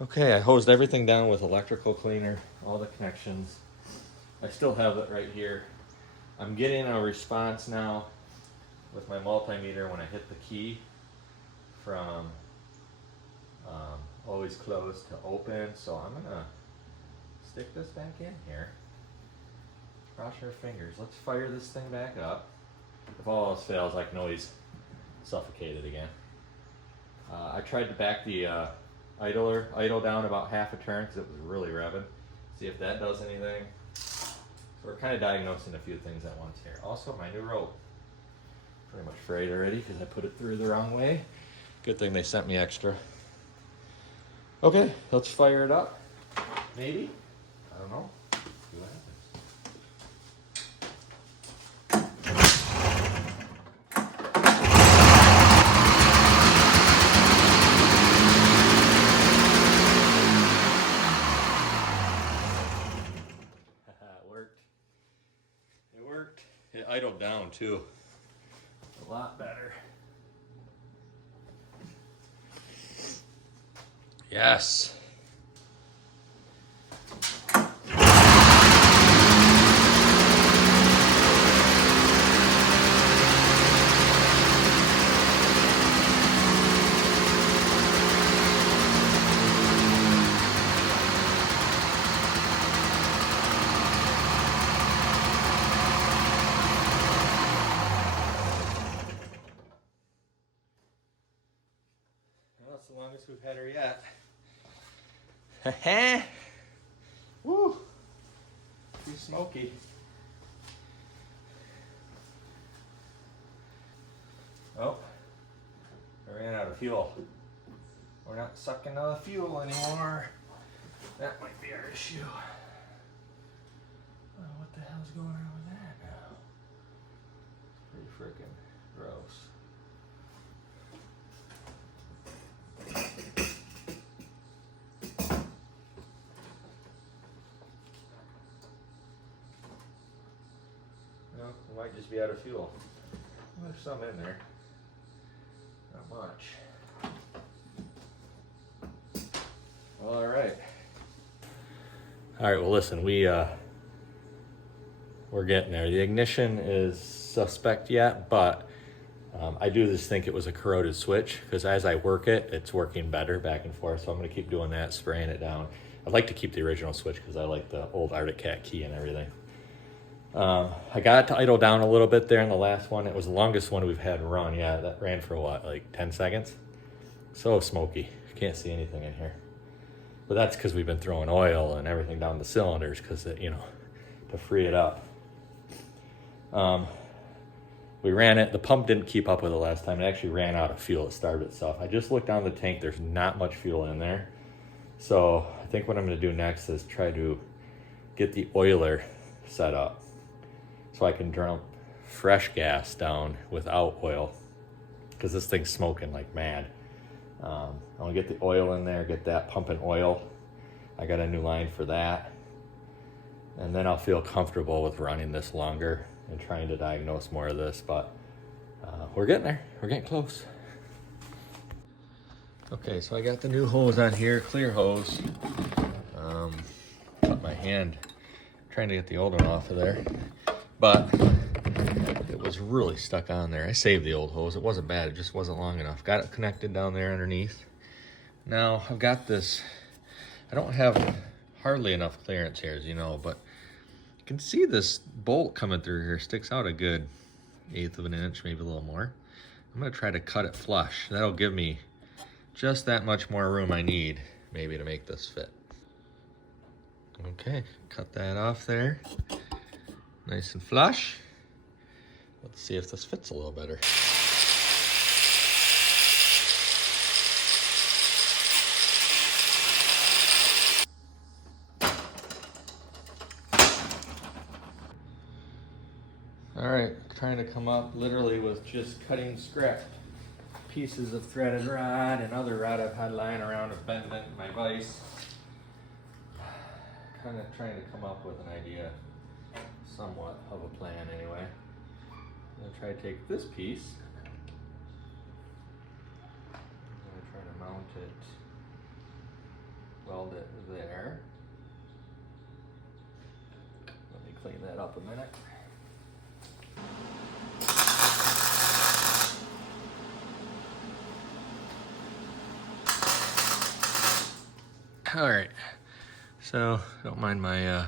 Okay, I hosed everything down with electrical cleaner, all the connections. I still have it right here. I'm getting a response now with my multimeter when I hit the key from always closed to open. So I'm gonna stick this back in here. Cross our fingers. Let's fire this thing back up. If all else fails, I can always suffocate it again. I tried to back the idle down about half a turn because it was really revving. See if that does anything. So we're kind of diagnosing a few things at once here. Also, my new rope. Pretty much frayed already because I put it through the wrong way. Good thing they sent me extra. Okay, let's fire it up. Maybe. I don't know. See what happens. It worked. It worked. It idled down too. A lot better. Yes. Well, that's the longest we've had her yet. Woo! Too smoky. Oh, I ran out of fuel. We're not sucking out the fuel anymore. That might be our issue. Oh, what the hell's going on with that now? It's pretty freaking gross. No, we might just be out of fuel. There's some in there. Not much. Well, all right. All right, well, listen, we we're getting there. The ignition is suspect yet, but I do just think it was a corroded switch because as I work it, it's working better back and forth. So I'm gonna keep doing that, spraying it down. I'd like to keep the original switch because I like the old Arctic Cat key and everything. I got it to idle down a little bit there in the last one. It was the longest one we've had run. Yeah, that ran for what, like 10 seconds? So smoky, you can't see anything in here. But that's because we've been throwing oil and everything down the cylinders because, you know, to free it up. We ran it, the pump didn't keep up with it last time. It actually ran out of fuel, it started itself. I just looked down the tank, there's not much fuel in there. So I think what I'm gonna do next is try to get the oiler set up so I can dump fresh gas down without oil because this thing's smoking like mad. I wanna get the oil in there, get that pumping oil. I got a new line for that. And then I'll feel comfortable with running this longer and trying to diagnose more of this, but we're getting there, we're getting close. Okay, so I got the new hose on here, clear hose. Cut my hand trying to get the old one off of there, but it was really stuck on there. I saved the old hose, it wasn't bad, it just wasn't long enough. Got it connected down there underneath. Now I've got this, I don't have hardly enough clearance here, as you know, but you can see this bolt coming through here sticks out a good 1/8 of an inch, maybe a little more. I'm gonna try to cut it flush. That'll give me just that much more room I need, maybe, to make this fit. Okay, cut that off there. Nice and flush. Let's see if this fits a little better. All right, trying to come up literally with just cutting scrap pieces of threaded rod and other rod I've had lying around to bend it in my vise. Kind of trying to come up with an idea, somewhat of a plan anyway. I'm gonna try to take this piece. I'm gonna try to mount it, weld it there. Let me clean that up a minute. All right, so don't mind my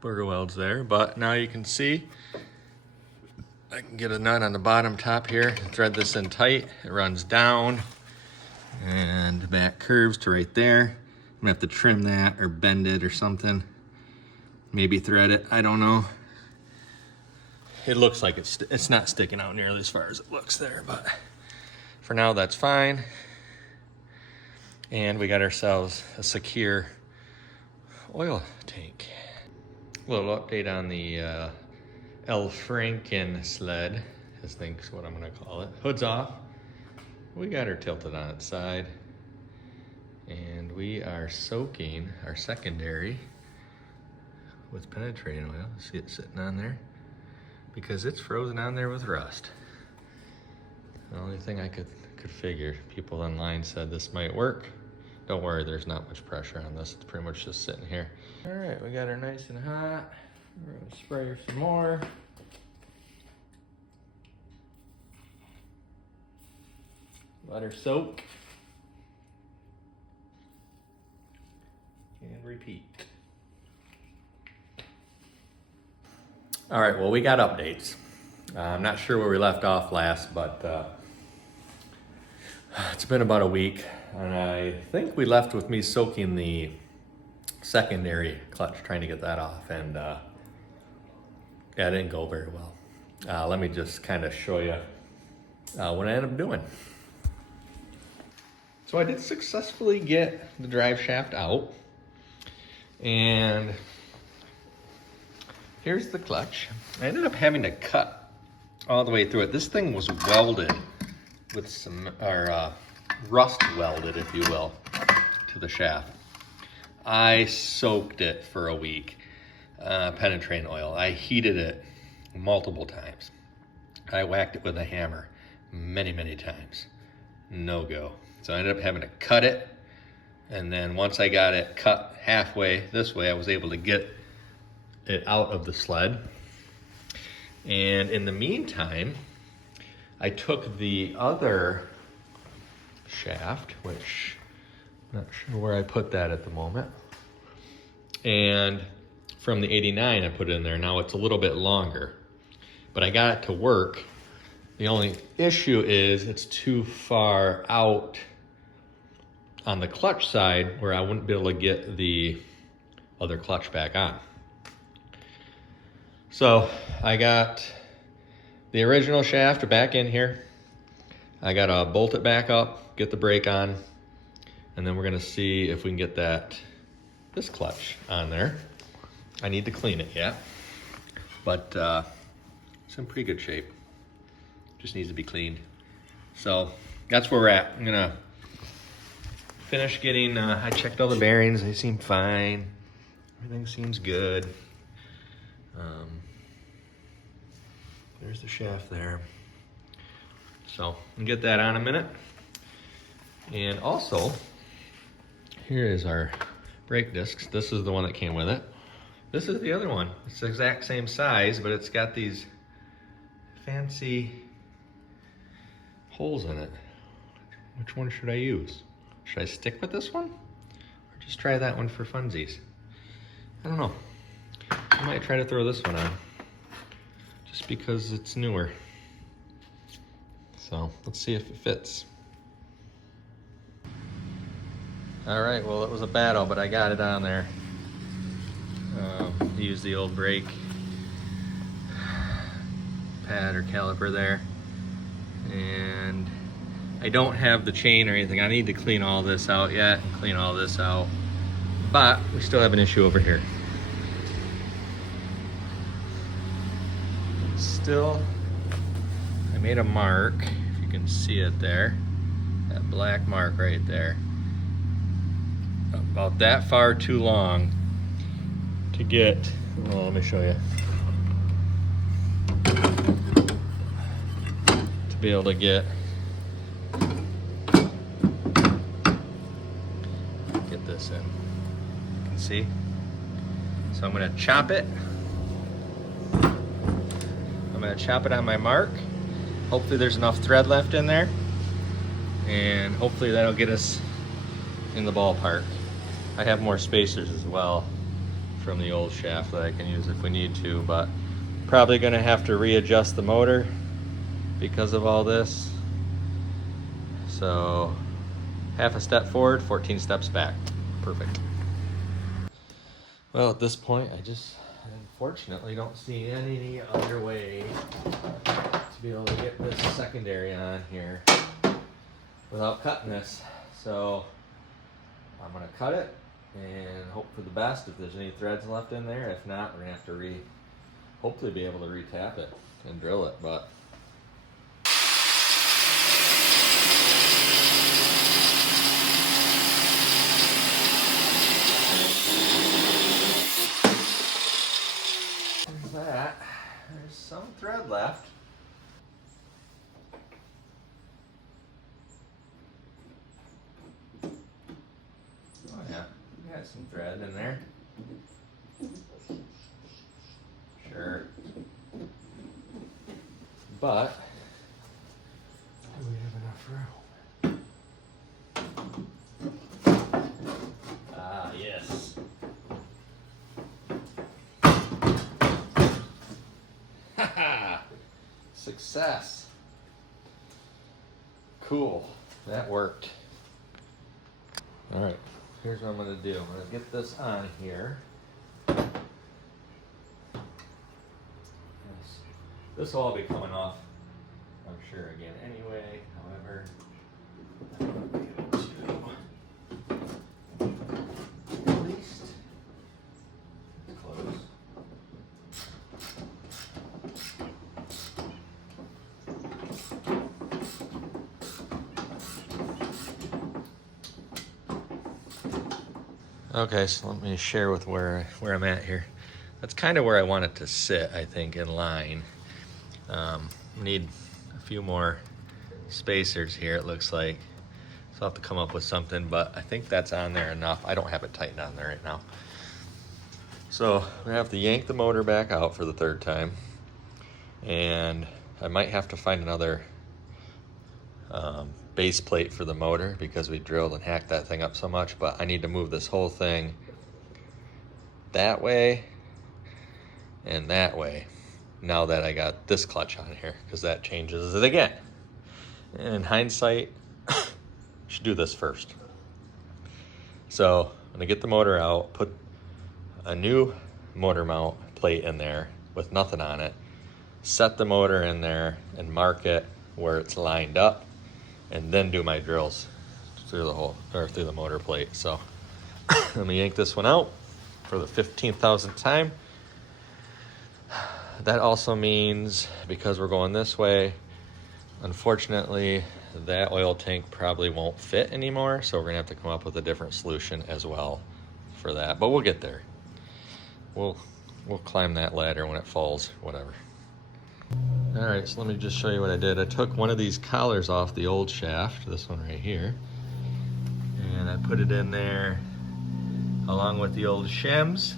burger welds there, but now you can see I can get a nut on the bottom top here and thread this in tight. It runs down and back curves to right there. I'm gonna have to trim that or bend it or something. Maybe thread it, I don't know. It looks like it's not sticking out nearly as far as it looks there, but for now that's fine. And we got ourselves a secure oil tank. A little update on the El Franken sled, I think is what I'm gonna call it. Hood's off. We got her tilted on its side. And we are soaking our secondary with penetrating oil. See it sitting on there? Because it's frozen on there with rust. The only thing I could figure, people online said this might work. Don't worry, there's not much pressure on this. It's pretty much just sitting here. All right, we got her nice and hot. We're gonna spray her some more. Let her soak. And repeat. All right, well, we got updates. I'm not sure where we left off last, but it's been about a week, and I think we left with me soaking the secondary clutch, trying to get that off, and yeah, it didn't go very well. Let me just kind of show you what I ended up doing. So I did successfully get the drive shaft out, and here's the clutch. I ended up having to cut all the way through it. This thing was welded with some, or rust welded, if you will, to the shaft. I soaked it for a week, penetrating oil. I heated it multiple times. I whacked it with a hammer many, many times. No go. So I ended up having to cut it. And then once I got it cut halfway this way, I was able to get it out of the sled. And in the meantime, I took the other shaft, which I'm not sure where I put that at the moment. And from the 89, I put it in there. Now it's a little bit longer, but I got it to work. The only issue is it's too far out on the clutch side where I wouldn't be able to get the other clutch back on. So I got the original shaft back in here. I gotta bolt it back up, get the brake on, and then we're gonna see if we can get this clutch on there. I need to clean it yet, but it's in pretty good shape. Just needs to be cleaned. So that's where we're at. I'm gonna finish getting, I checked all the bearings, they seem fine. Everything seems good. There's the shaft there. So I'll get that on in a minute. And also, here is our brake discs. This is the one that came with it. This is the other one. It's the exact same size, but it's got these fancy holes in it. Which one should I use? Should I stick with this one? Or just try that one for funsies? I don't know. I might try to throw this one on, just because it's newer. So let's see if it fits. All right, well, it was a battle, but I got it on there. Use the old brake pad or caliper there. And I don't have the chain or anything. I need to clean all this out yet and clean all this out. But we still have an issue over here. Still, I made a mark, if you can see it there. That black mark right there. About that far too long to get, well, let me show you. To be able to get this in. You can see. So I'm gonna chop it. I'm gonna chop it on my mark. Hopefully there's enough thread left in there. And hopefully that'll get us in the ballpark. I have more spacers as well from the old shaft that I can use if we need to, but probably gonna have to readjust the motor because of all this. So half a step forward, 14 steps back. Perfect. Well, at this point, I just unfortunately don't see any other way to be able to get this secondary on here without cutting this. So I'm gonna cut it and hope for the best if there's any threads left in there. If not, we're gonna have to hopefully be able to re-tap it and drill it, but there's that. There's some thread left. Oh yeah, we got some thread in there. Sure. But do we have enough room? Ah, yes. Haha! Success. Cool. That worked. All right. Here's what I'm going to do. I'm going to get this on here. This will all be coming off, I'm sure, again anyway. However, I'm going to be able to at least close. Okay, so let me share with where I'm at here. That's kind of where I want it to sit, I think, in line. Need a few more spacers here, it looks like. So I'll have to come up with something, but I think that's on there enough. I don't have it tightened on there right now. So we have to yank the motor back out for the third time. And I might have to find another base plate for the motor because we drilled and hacked that thing up so much, but I need to move this whole thing that way and that way now that I got this clutch on here, because that changes it again. And in hindsight, should do this first. So I'm gonna get the motor out, put a new motor mount plate in there with nothing on it, set the motor in there and mark it where it's lined up, and then do my drills through the hole or through the motor plate. So let me yank this one out for the 15,000th time. That also means, because we're going this way, unfortunately, that oil tank probably won't fit anymore, so we're gonna have to come up with a different solution as well for that, but we'll get there. We'll climb that ladder when it falls, whatever. All right, so let me just show you what I did. I took one of these collars off the old shaft, this one right here, and I put it in there along with the old shims.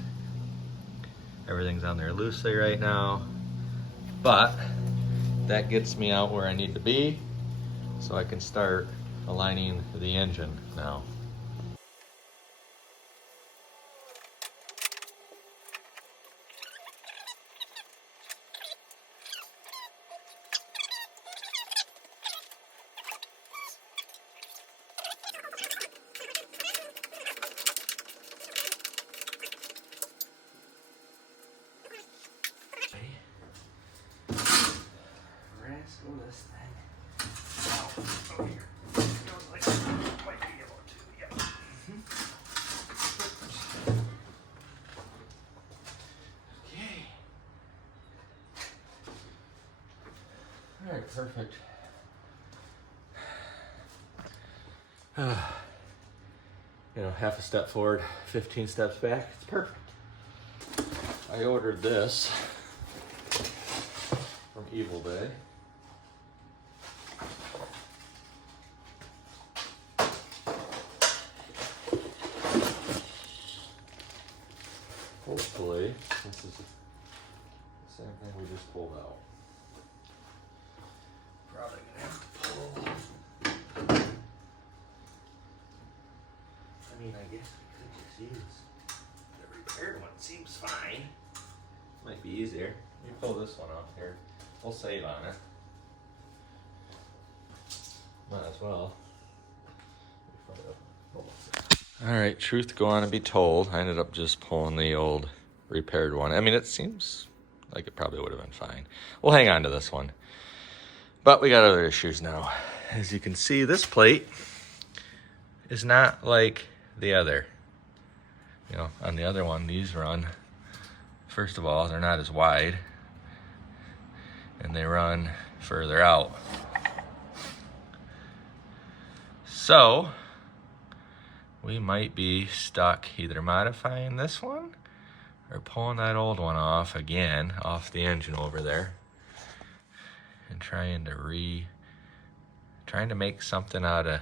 Everything's on there loosely right now, but that gets me out where I need to be so I can start aligning the engine now. This thing. Oh, here. Feels like I might be able to, yeah. Okay. All right, perfect. You know, half a step forward, 15 steps back. It's perfect. I ordered this from Evil Day. Hopefully, this is the same thing we just pulled out. Probably gonna have to pull. I mean, I guess we could just use the repaired one. Seems fine. Might be easier. You pull this one off here. We'll save on it. Might as well. All right, truth go on and be told, I ended up just pulling the old repaired one. I mean, it seems like it probably would have been fine. We'll hang on to this one. But we got other issues now. As you can see, this plate is not like the other. You know, on the other one, these run, first of all, they're not as wide, and they run further out. So we might be stuck either modifying this one or pulling that old one off again, off the engine over there, and trying to make something out of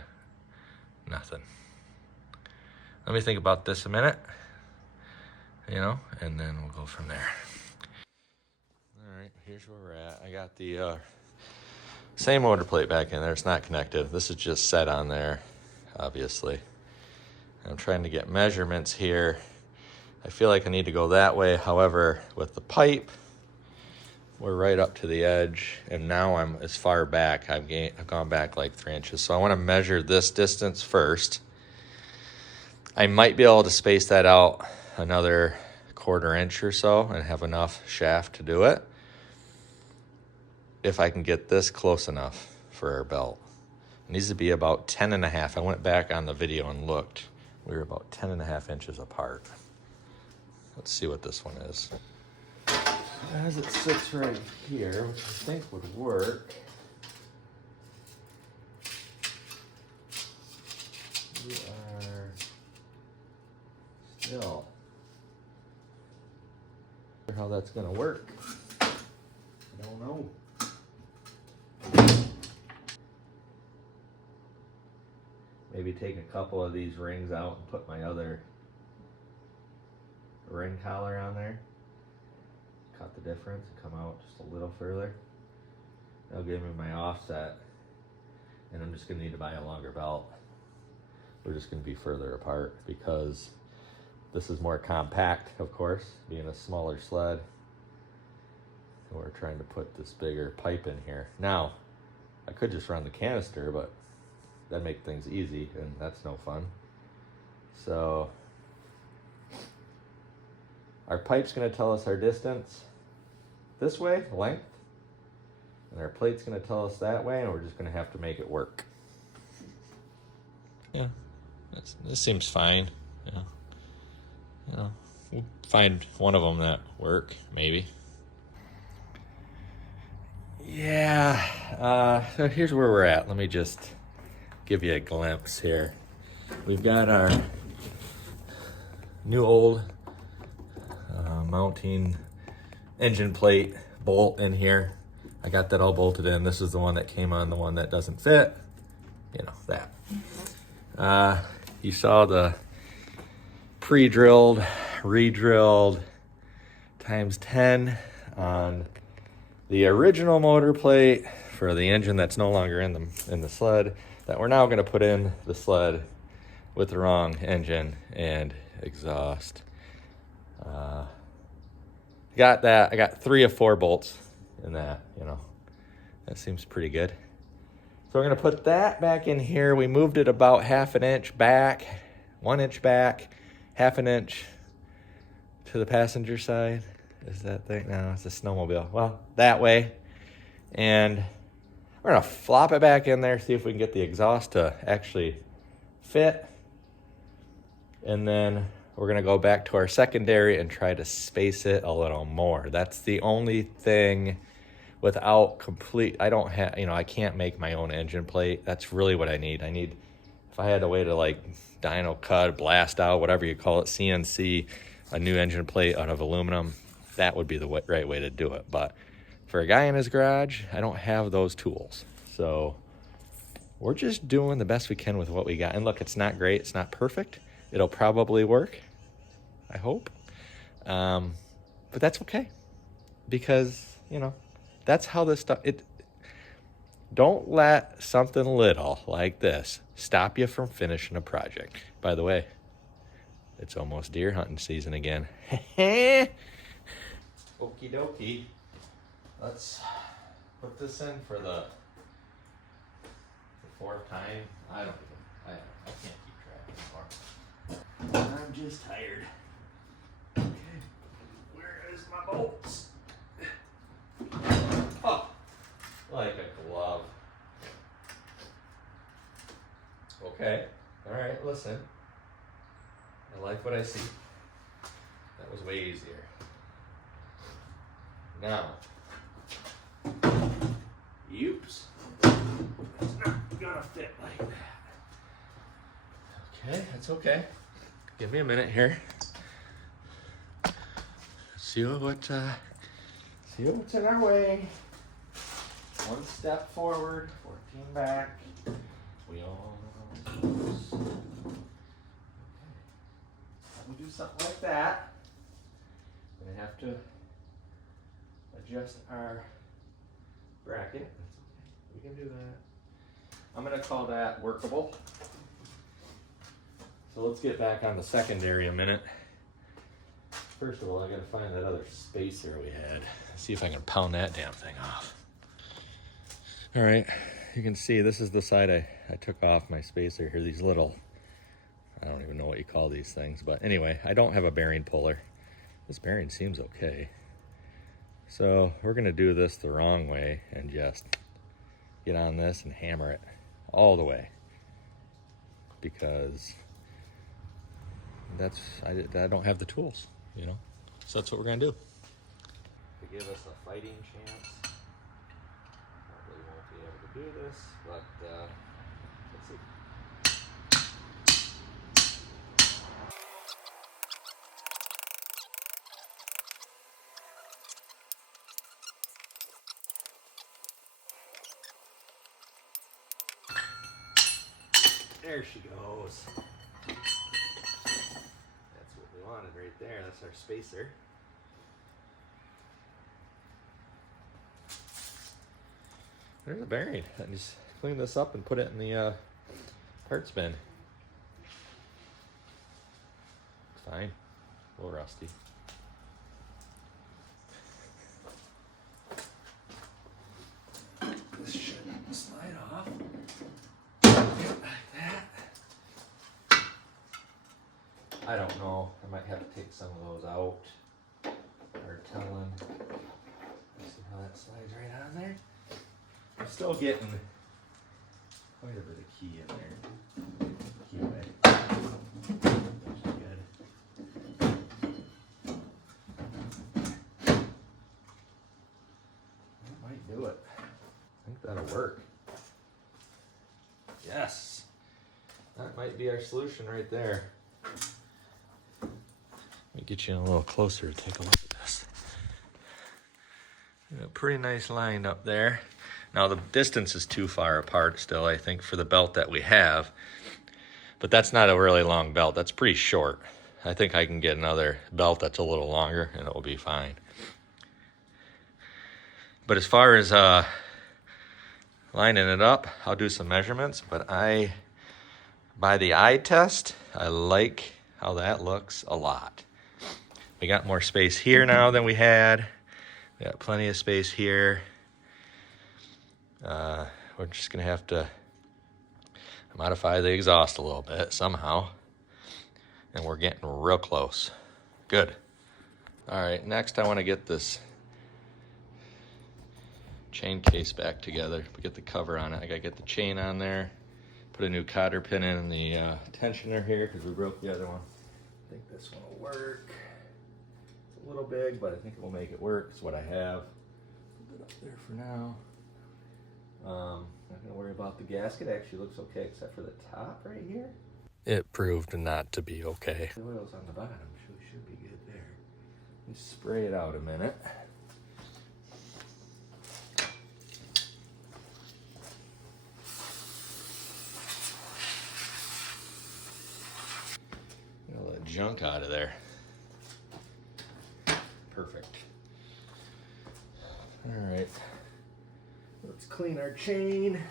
nothing. Let me think about this a minute, you know, and then we'll go from there. All right, here's where we're at. I got the same motor plate back in there. It's not connected. This is just set on there, obviously. I'm trying to get measurements here. I feel like I need to go that way. However, with the pipe, we're right up to the edge, and now I'm as far back. I've gone back like 3 inches. So I want to measure this distance first. I might be able to space that out another 1/4 inch or so and have enough shaft to do it, if I can get this close enough for our belt. It needs to be about 10.5. I went back on the video and looked. We were about 10.5 inches apart. Let's see what this one is. As it sits right here, which I think would work. We are still. How that's gonna work, I don't know. Maybe take a couple of these rings out and put my other ring collar on there. cut the difference and come out just a little further. That'll give me my offset, and I'm just gonna need to buy a longer belt. We're just gonna be further apart because this is more compact, of course, being a smaller sled. And we're trying to put this bigger pipe in here. Now, I could just run the canister, but that'd make things easy, and that's no fun. So, our pipe's gonna tell us our distance this way, length, and our plate's gonna tell us that way, and we're just gonna have to make it work. Yeah, this seems fine. Yeah, you know, we'll find one of them that work, maybe. Yeah, so here's where we're at. Let me just give you a glimpse here. We've got our new old mounting engine plate bolt in here. I got that all bolted in. This is the one that came on the one that doesn't fit. You know, that. You saw the pre-drilled, re-drilled times 10 on the original motor plate for the engine that's no longer in the sled, that we're now going to put in the sled with the wrong engine and exhaust. Got that. I got 3 of 4 bolts in that, you know. That seems pretty good. So we're going to put that back in here. We moved it about 1/2 inch back, 1 inch back, 1/2 inch to the passenger side. Is that thing? No, it's a snowmobile. Well, that way. And we're going to flop it back in there, see if we can get the exhaust to actually fit. And then we're going to go back to our secondary and try to space it a little more. That's the only thing without complete, I don't have, you know, I can't make my own engine plate. That's really what I need. If I had a way to like dyno cut, blast out, whatever you call it, CNC, a new engine plate out of aluminum, that would be the right way to do it. But for a guy in his garage, I don't have those tools. So we're just doing the best we can with what we got. And look, it's not great. It's not perfect. It'll probably work, I hope. But that's okay. Because, you know, that's how this stuff, don't let something little like this stop you from finishing a project. By the way, it's almost deer hunting season again. Okie dokie. Let's put this in for the 4th time. I can't keep track anymore. I'm just tired. Okay, where is my bolts? Oh, like a glove. Okay, all right, listen. I like what I see. That was way easier. Now, oops, it's not gonna fit like that. Okay, that's okay. Give me a minute here. See what's in our way. 1 step forward, 14 back. We all know this. Okay. Let me do something like that. I'm gonna have to adjust our bracket. That's okay. We can do that. I'm gonna call that workable. So let's get back on the secondary a minute. First of all, I gotta find that other spacer we had. See if I can pound that damn thing off. All right, you can see this is the side I took off my spacer here. These little, I don't even know what you call these things, but anyway, I don't have a bearing puller. This bearing seems okay. So we're gonna do this the wrong way and just get on this and hammer it all the way, because I don't have the tools, you know? So that's what we're gonna do. To give us a fighting chance. Probably won't be able to do this, but let's see. There she goes. That's what we wanted right there. That's our spacer. There's a bearing. I just clean this up and put it in the parts bin. It's fine. A little rusty. This should slide off. Like that. I don't know. I might have to take some of those out. Or telling. See how that slides right on there? I'm still getting quite a bit of key in there. Key away. Which is good. That might do it. I think that'll work. Yes. That might be our solution right there. Let me get you in a little closer to take a look at this. Pretty nice line up there. Now the distance is too far apart still, I think, for the belt that we have. But that's not a really long belt. That's pretty short. I think I can get another belt that's a little longer and it will be fine. But as far as lining it up, I'll do some measurements. But by the eye test, I like how that looks a lot. We got more space here now than we had. We got plenty of space here. We're just gonna have to modify the exhaust a little bit somehow. And we're getting real close. Good. All right, next I wanna get this chain case back together. We get the cover on it. I gotta get the chain on there. Put a new cotter pin in the tensioner here because we broke the other one. I think this one will work. It's a little big, but I think it will make it work. It's what I have. Put it up there for now. Not gonna worry about the gasket. Actually looks okay except for the top right here. It proved not to be okay. The oil's on the bottom, so it should be good there. Let me spray it out a minute. Get all that junk out of there. Perfect. All right. Let's clean our chain.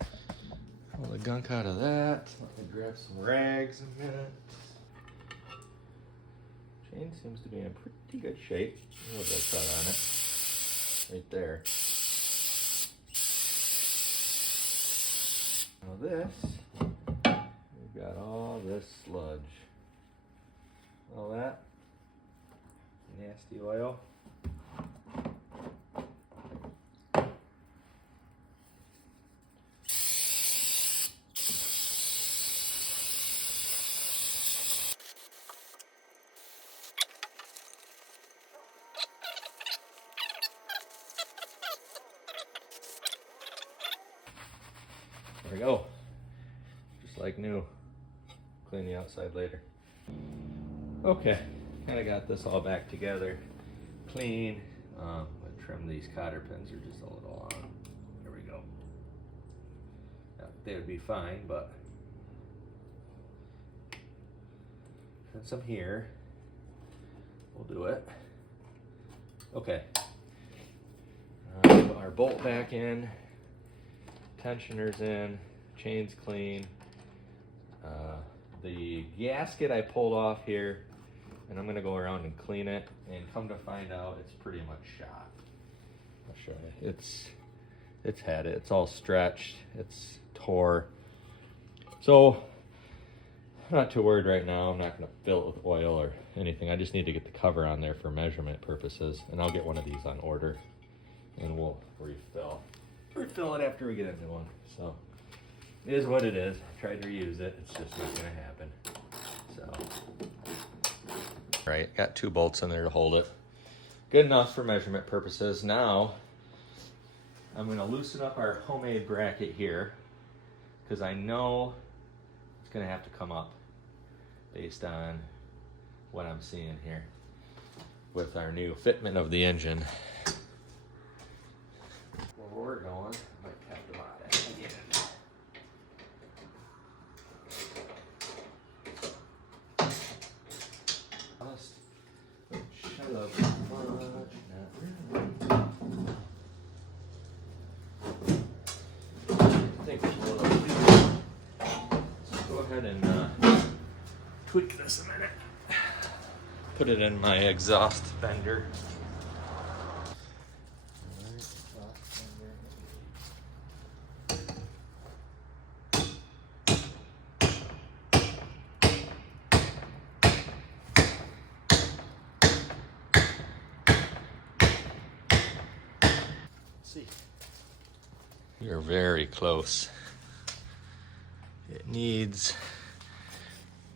All the gunk out of that. Let me grab some rags a minute. Chain seems to be in pretty good shape. A little bit of cut on it. Right there. Now this, we've got all this sludge. All that nasty oil. There we go. Just like new. Clean the outside later. Okay, kind of got this all back together. Clean. I trim these cotter pins, are just a little long. There we go. Now, they would be fine, but and some here. We'll do it. Okay. Put our bolt back in. Tensioner's in, chain's clean. The gasket I pulled off here, and I'm gonna go around and clean it, and come to find out it's pretty much shot. I'll show you. It's had it. It's all stretched. It's tore. So I'm not too worried right now. I'm not gonna fill it with oil or anything. I just need to get the cover on there for measurement purposes, and I'll get one of these on order, and we'll refill it after we get into one. So it is what it is. I tried to reuse it. It's just not gonna happen. So, right, got 2 bolts in there to hold it. Good enough for measurement purposes. Now I'm gonna loosen up our homemade bracket here because I know it's gonna have to come up based on what I'm seeing here with our new fitment of the engine. Where we're going, I might have to mod that again. Shut up much, not really. tweak this a minute. Put it in my exhaust fender. See, you're very close. It needs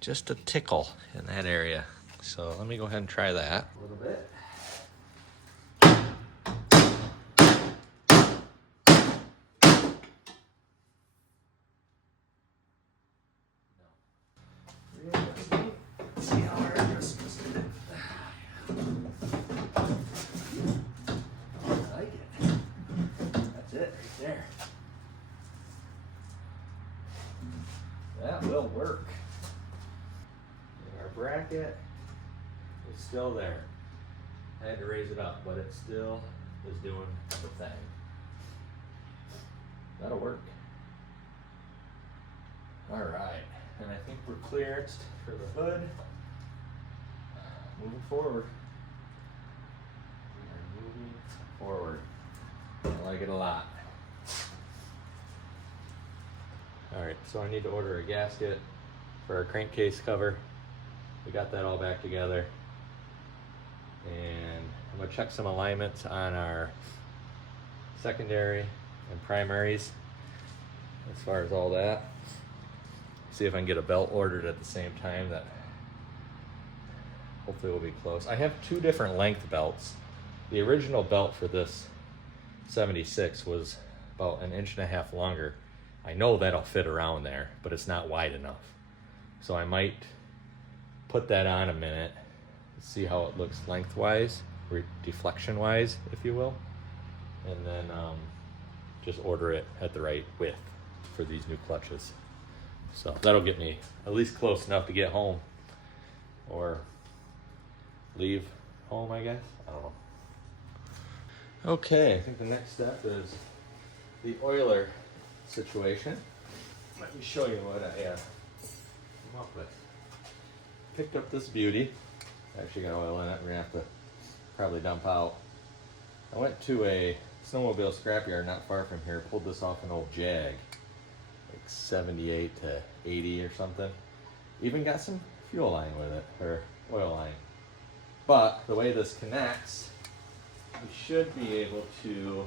just a tickle in that area. So let me go ahead and try that a little bit. Let's see how hard this is. I like it. That's it right there. That will work. And our bracket is still there. I had to raise it up, but it still is doing the thing. That'll work. All right, and I think we're clearanced for the hood. Moving forward. We are moving forward. I like it a lot. All right, so I need to order a gasket for our crankcase cover. We got that all back together. And I'm gonna check some alignments on our secondary and primaries as far as all that. See if I can get a belt ordered at the same time. That hopefully will be close. I have two different length belts. The original belt for this 76 was about 1.5 inches longer. I know that'll fit around there, but it's not wide enough. So I might put that on a minute, see how it looks lengthwise, or deflection-wise, if you will. And then just order it at the right width for these new clutches. So that'll get me at least close enough to get home or leave home, I guess. I don't know. Okay, I think the next step is the oiler situation. Let me show you what I come up with. Picked up this beauty. Actually got oil in it. We're gonna have to probably dump out. I went to a snowmobile scrapyard not far from here, pulled this off an old Jag, like 78 to 80 or something. Even got some fuel line with it, or oil line. But the way this connects, we should be able to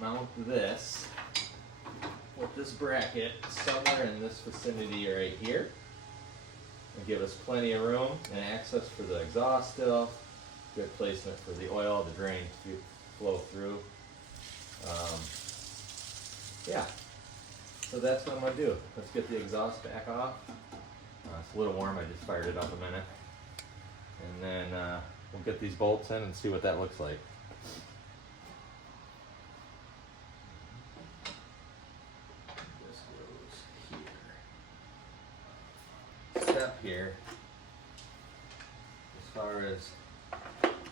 mount this with this bracket somewhere in this vicinity right here, and give us plenty of room and access for the exhaust still. Good placement for the oil, the drain to flow through. Yeah, so that's what I'm gonna do. Let's get the exhaust back off. It's a little warm, I just fired it up a minute. And then we'll get these bolts in and see what that looks like. This goes here. Step here, as far as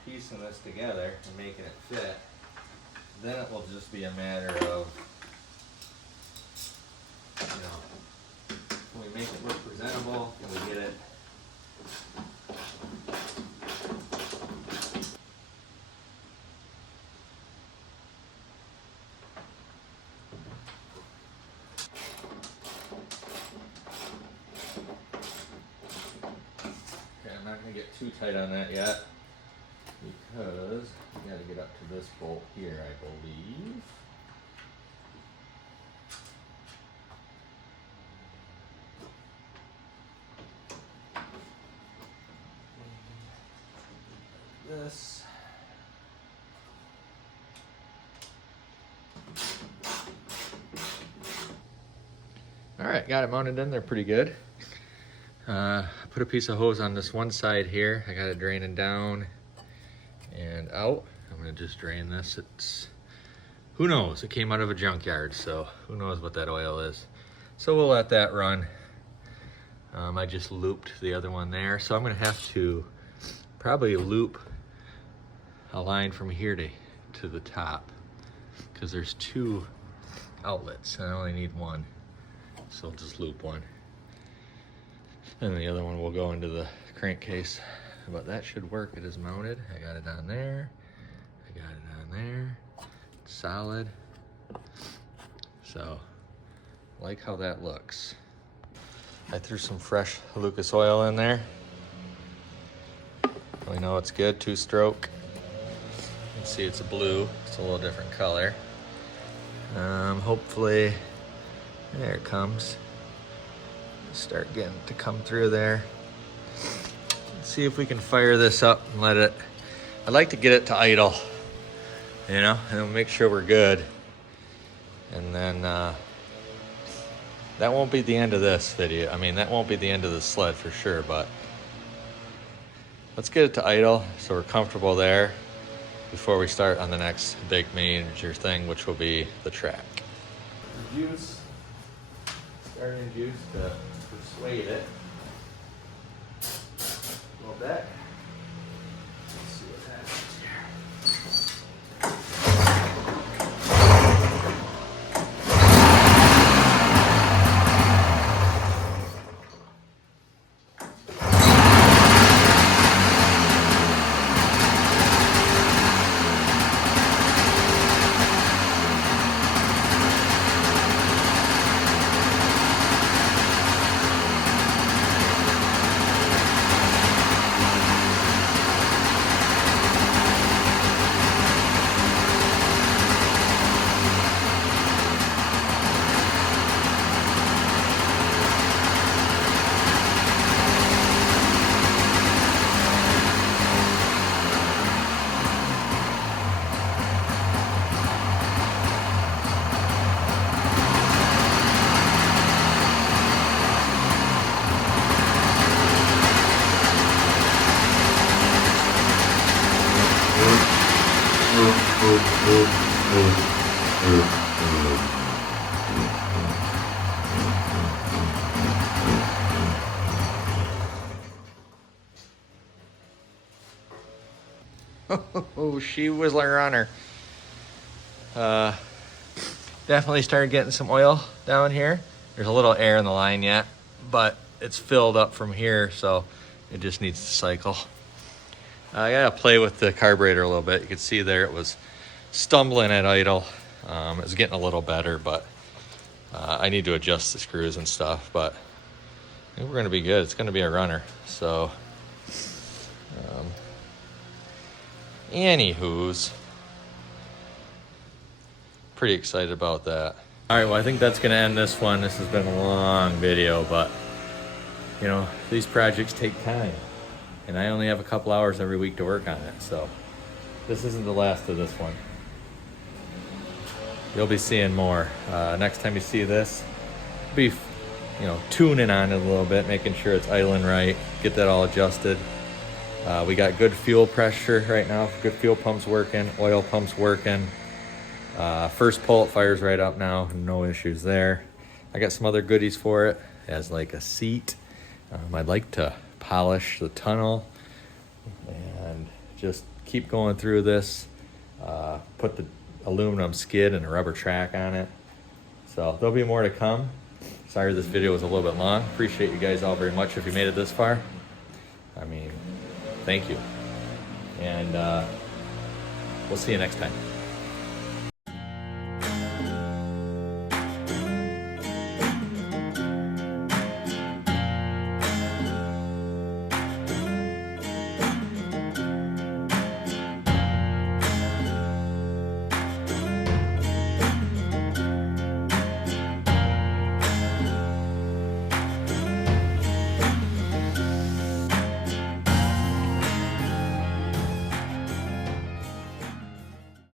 piecing this together and making it fit, then it will just be a matter of, you know, can we make it look presentable? Can we get it? Okay, I'm not going to get too tight on that yet, because you got to get up to this bolt here, I believe. This. All right, got it mounted in there pretty good. Put a piece of hose on this one side here. I got it draining down and out. I'm gonna just drain this. It's, who knows? It came out of a junkyard, so who knows what that oil is. So we'll let that run. I just looped the other one there, so I'm gonna have to probably loop a line from here to the top, because there's two outlets and I only need one, so I'll just loop one. And the other one will go into the crankcase. But that should work. It is mounted. I got it on there. I got it on there. It's solid. So, like how that looks. I threw some fresh Lucas oil in there. We know it's good, 2-stroke. You can see it's a blue. It's a little different color. Hopefully, there it comes. Start getting to come through there. Let's see if we can fire this up and let it. I'd like to get it to idle, you know, and we'll make sure we're good. And then that won't be the end of this video. I mean, that won't be the end of the sled for sure, but let's get it to idle so we're comfortable there before we start on the next big major thing, which will be the track. The juice, starting juice to persuade it a little bit. Let's see what happens here. Oh, she was a runner. Definitely started getting some oil down here. There's a little air in the line yet, but it's filled up from here, so it just needs to cycle. I gotta play with the carburetor a little bit. You can see there it was stumbling at idle. It was getting a little better, but I need to adjust the screws and stuff, but I think we're gonna be good. It's gonna be a runner, so anywho's, pretty excited about that. All right, well, I think that's gonna end this one. This has been a long video, but you know, these projects take time, and I only have a couple hours every week to work on it, so this isn't the last of this one. You'll be seeing more. Next time you see this, be, you know, tuning on it a little bit, making sure it's idling right, get that all adjusted. We got good fuel pressure right now, good fuel pumps working, oil pumps working. First pull, it fires right up now, no issues there. I got some other goodies for it, as like a seat. I'd like to polish the tunnel and just keep going through this. Put the aluminum skid and a rubber track on it. So there'll be more to come. Sorry this video was a little bit long. Appreciate you guys all very much if you made it this far. I mean, thank you. And we'll see you next time.